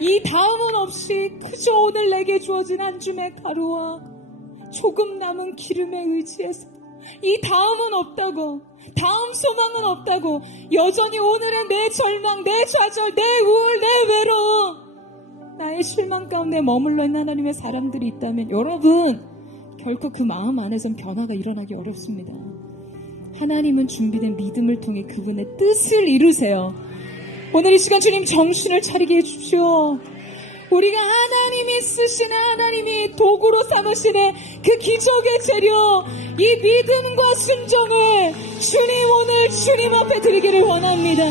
이 다음은 없이 그저 오늘 내게 주어진 한 줌의 가루와 조금 남은 기름에 의지해서 이 다음은 없다고, 다음 소망은 없다고, 여전히 오늘의 내 절망, 내 좌절, 내 우울, 내 외로움, 나의 실망 가운데 머물러 있는 하나님의 사람들이 있다면 여러분 결코 그 마음 안에선 변화가 일어나기 어렵습니다. 하나님은 준비된 믿음을 통해 그분의 뜻을 이루세요. 오늘 이 시간 주님 정신을 차리게 해주십시오. 우리가 하나님이 쓰시는, 하나님이 도구로 삼으시는 그 기적의 재료, 이 믿음과 순종을 주님 오늘 주님 앞에 드리기를 원합니다.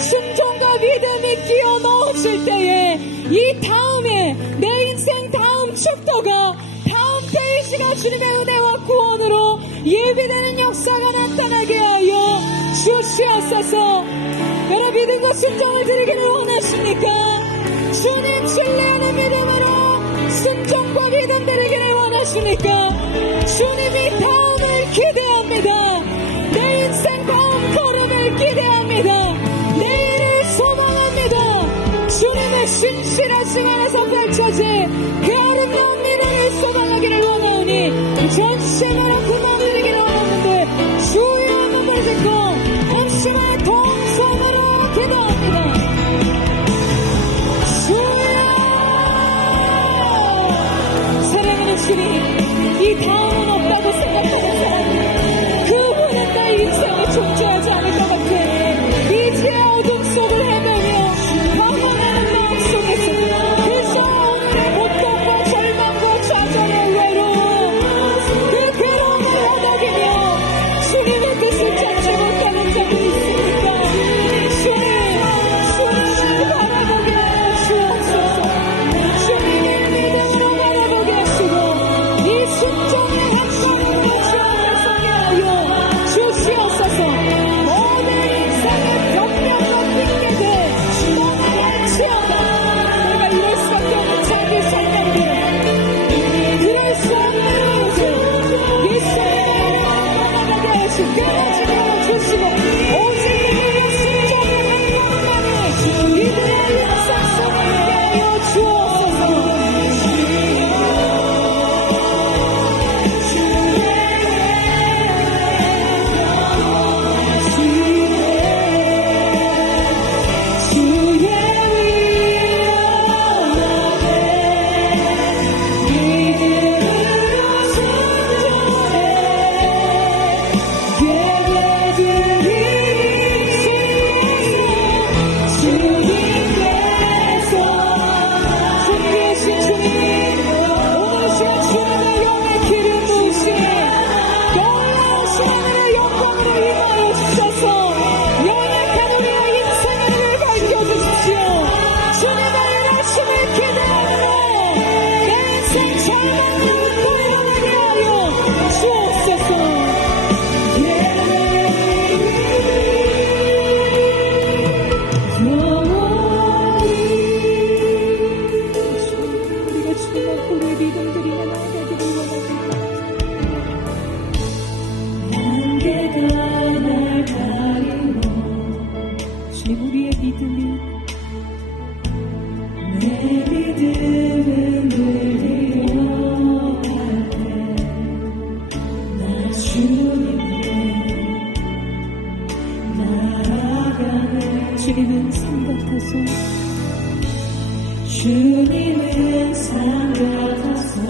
순종과 믿음이 끼어 넣어질 때에 이 다음에 내 인생 다음 챕터가, 다음 페이지가 주님의 은혜와 구원으로 예비되는 역사가 나타나게 하여 주시옵소서. 여러분 믿음과 순종을 드리기를 원하십니까? 주님 신뢰하는 믿음으로 순종과 믿음 드리기를 원하십니까? 안녕하십니까? 주님이 다음을 기대합니다. 내 인생 다음 걸음을 기대합니다. 내일을 소망합니다. 주님의 신실하신 안에서 펼쳐질 그 아름다운 미래를 소망하기를 원하오니 전심으로 구멍드리기를 원하는데 주의 한번 부르짖고 함심과 동성으로 기도합니다. 사랑하는 주님, 이 다음은 없다고 생각하는 사람, 그 후는 나의 인생이 존재하지 않을 것 같아. 미지의 어둠 속을 헤매며 방황하는 마음 속에서 그저 오늘의 고통과 절망과 좌절의 외로움, 그 괴로움을 허덕이며 주님의 뜻을 찾지 못하는 자들이 있습니까? 주님을 바라보게 하여 주옵소서. 주님의 믿음으로 바라보게 하시고 이 순종의 확신으로 주 앞에 서게 하여 주시옵소서. 모든 인생의 변명과 핑계들 떠나갈지어다. 내가 이럴 수밖에 없는 자기 삶인데 그럴 수 없는 이유들 예수님의 바라보게 하시고 깨어지게 하여주시고 오직 그의 순종의 행동만이 이들의 인생 속에 있게 하여 주옵소서. 우리의 믿음이 내 믿음은 늘리려 나 주님의 나아가는 주님은 산 같아서 주님은 산 같아서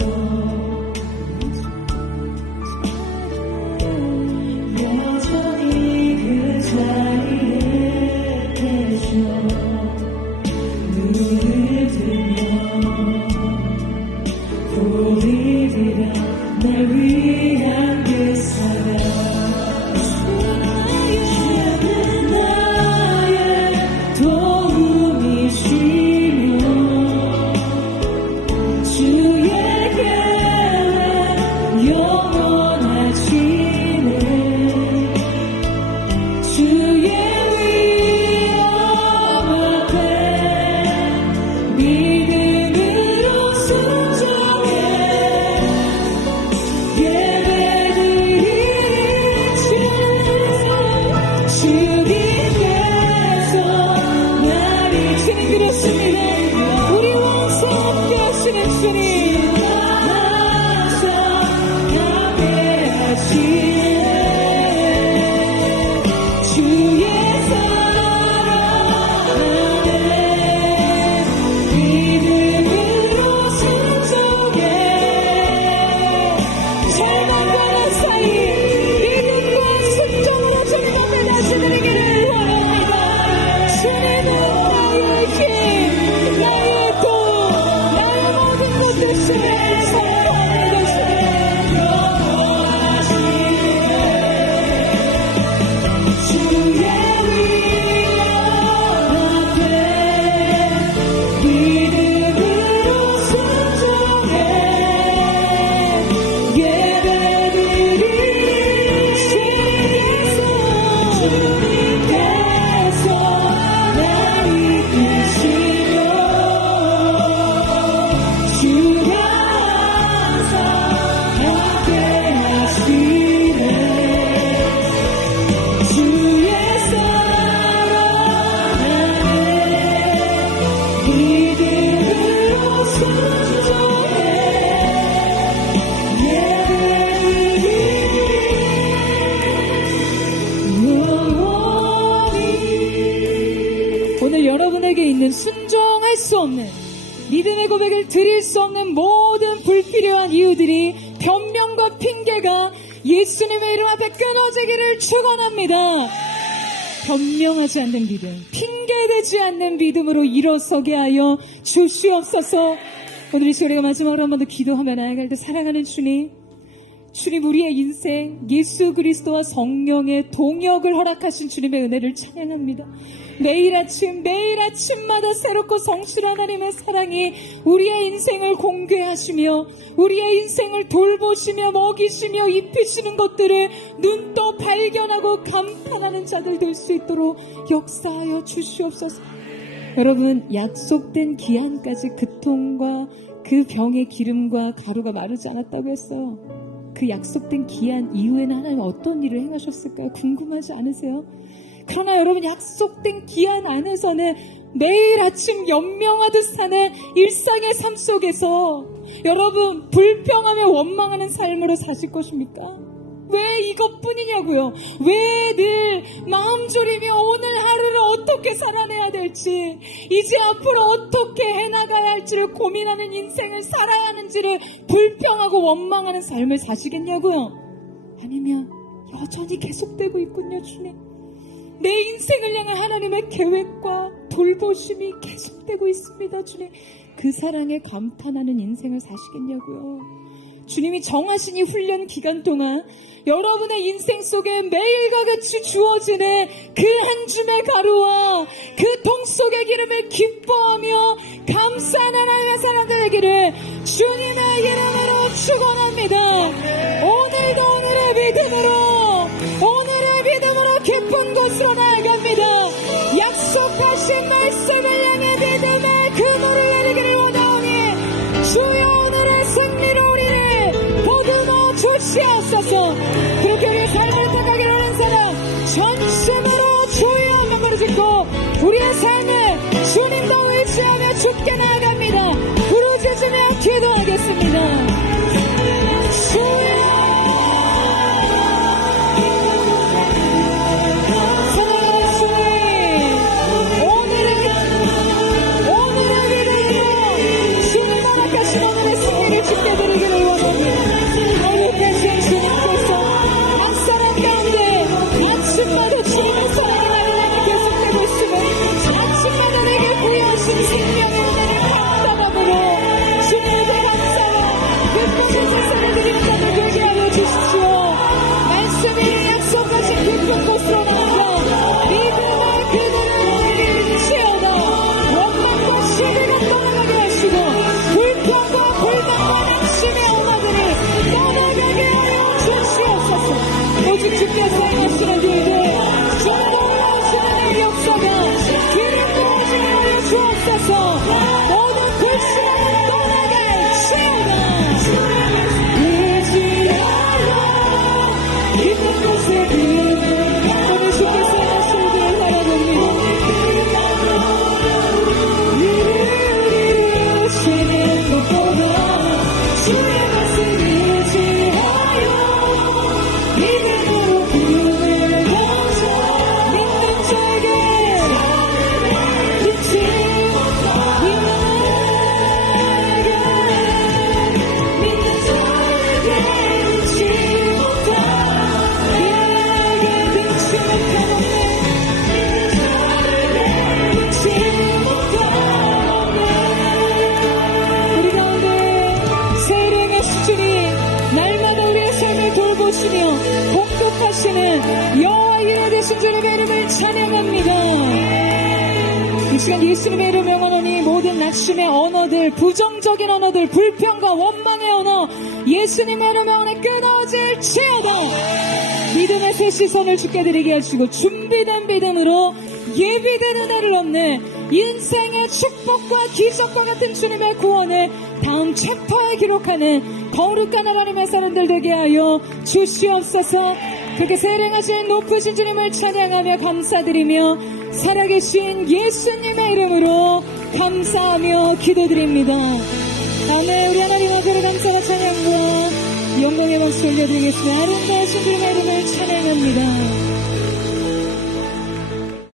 여전히 그 자리에 계셔 눈을 들며 보이리라 날 위한 그 사랑 주는 나의 도움이시며 주의 계획 영원하시네 주의 위엄 앞에 믿음으로 순종해 예배드리리 주님께서 나를 주님 그렇습니다. 우리 원수 없게 하시는 주님 항상 함께 하시네 주의 사랑 안에 믿음으로 순종해 잘못과는 사이 믿음과 순종으로 주님 앞에 다시 드리기를 원합니다. 주님은 나의 힘 나의 도움 나의 모든 것 되시네 사랑하는 것이네 영원하시네 고백을 드릴 수 없는 모든 불필요한 이유들이, 변명과 핑계가 예수님의 이름 앞에 끊어지기를 축원합니다. 변명하지 않는 믿음, 핑계대지 않는 믿음으로 일어서게 하여 주시옵소서. 오늘 이 소리가 마지막으로 한 번 더 기도하며 나아갈 때, 사랑하는 주님, 주님, 우리의 인생 예수 그리스도와 성령의 동역을 허락하신 주님의 은혜를 찬양합니다. 매일 아침마다 새롭고 성실한 하나님의 사랑이 우리의 인생을 공개하시며 우리의 인생을 돌보시며 먹이시며 입히시는 것들을 눈떠 발견하고 감탄하는 자들 될 수 있도록 역사하여 주시옵소서. 여러분, 약속된 기한까지 그 통과 그 병의 기름과 가루가 마르지 않았다고 했어요. 그 약속된 기한 이후에는 하나님 어떤 일을 행하셨을까요? 궁금하지 않으세요? 그러나 여러분, 약속된 기한 안에서는 매일 아침 연명하듯 사는 일상의 삶 속에서 여러분, 불평하며 원망하는 삶으로 사실 것입니까? 왜 이것뿐이냐고요? 왜 늘 마음 졸이며 오늘 하루를 어떻게 살아내야 될지, 이제 앞으로 어떻게 해나가야 할지를 고민하는 인생을 살아야 하는지를 불평하고 원망하는 삶을 사시겠냐고요? 아니면 여전히 계속되고 있군요. 주님, 내 인생을 향한 하나님의 계획과 돌보심이 계속되고 있습니다. 주님, 그 사랑에 감탄하는 인생을 사시겠냐고요? 주님이 정하신 이 훈련 기간 동안 여러분의 인생 속에 매일과 같이 주어지는 그 한 줌의 가루와 그 통 속의 기름을 기뻐하며 감사하는 하나님의 사람들 되기를 주님의 이름으로 축원합니다. 오늘도 오늘의 믿음으로 깊은 곳으로 나아갑니다. 약속하신 말씀을 향해 믿음의 그물을 내리기를 원하오니 주여, 오늘의 승리로 우리를 거두어 주시옵소서. 그렇게 우리의 삶을 택하기를 원하는 사람, 전심으로 주의 한번 부르짖고 우리의 삶을 주님도 의지하며 죽게 나아갑니다. 부르짖으며 기도하겠습니다. 주여, 주께 드리기를 원합니다. 거룩하신 주님께서 각 사람 가운데 아침마다 주님의 사랑이 나를 향해 계속되고 있으며 아침마다 내게 부여하신 생명의 은혜를 감당함으로 주님의 감사와 기쁨의 제사를 드리는 자들 되게 하여 주십시오. 말씀이 약속하신 깊은 곳으로 나아가 믿음의 그늘을 일치하다 원망과 시비가 떠나가게 하시고 불평과 불만과 낙심의 엄마들이 떠나가게 하여 주시옵소서. 오직 주께서 행하시는 일들, 정복으로 주님의 역사가 기름 부어지게 하여 주옵소서. 모든 불신앙을 떠나갈지어다. 깊은 곳에 그림을 오늘 주께서 행하시는 일을 바라봅니다. 이루시는 것보다 주의 말씀 의지하여 믿음으로 구원을 가져 믿는 자에게 믿지 못하게 믿는 자에게 믿지 못하게 믿지 못하게 우리 가운데 세령의 수준이 날마다 우리의 삶을 돌보시며 공급하시는 여호와 이레 되신 주님의 이름을 찬양합니다. 이 시간 예수님의 이름 명하노니 모든 낙심의 언어들, 부정적인 언어들, 불평과 원망의 언어 예수님의 이름 명하노니 끊어질지어다. 믿음의 새 시선을 주께 드리게 하시고 준비된 믿음으로 예비된 은혜를 얻는 인생의 축복과 기적과 같은 주님의 구원을 다음 챕터에 기록하는 거룩한 하나님의 사람들 되게 하여 주시옵소서. 그렇게 세령하신 높으신 주님을 찬양하며 감사드리며 살아계신 예수님의 이름으로 감사하며 기도드립니다. 아멘. 우리 하나님 앞으로 감사와 찬양과 영광의 박수 올려드리겠습니다. 아름다우신 주님의 이름을 찬양합니다.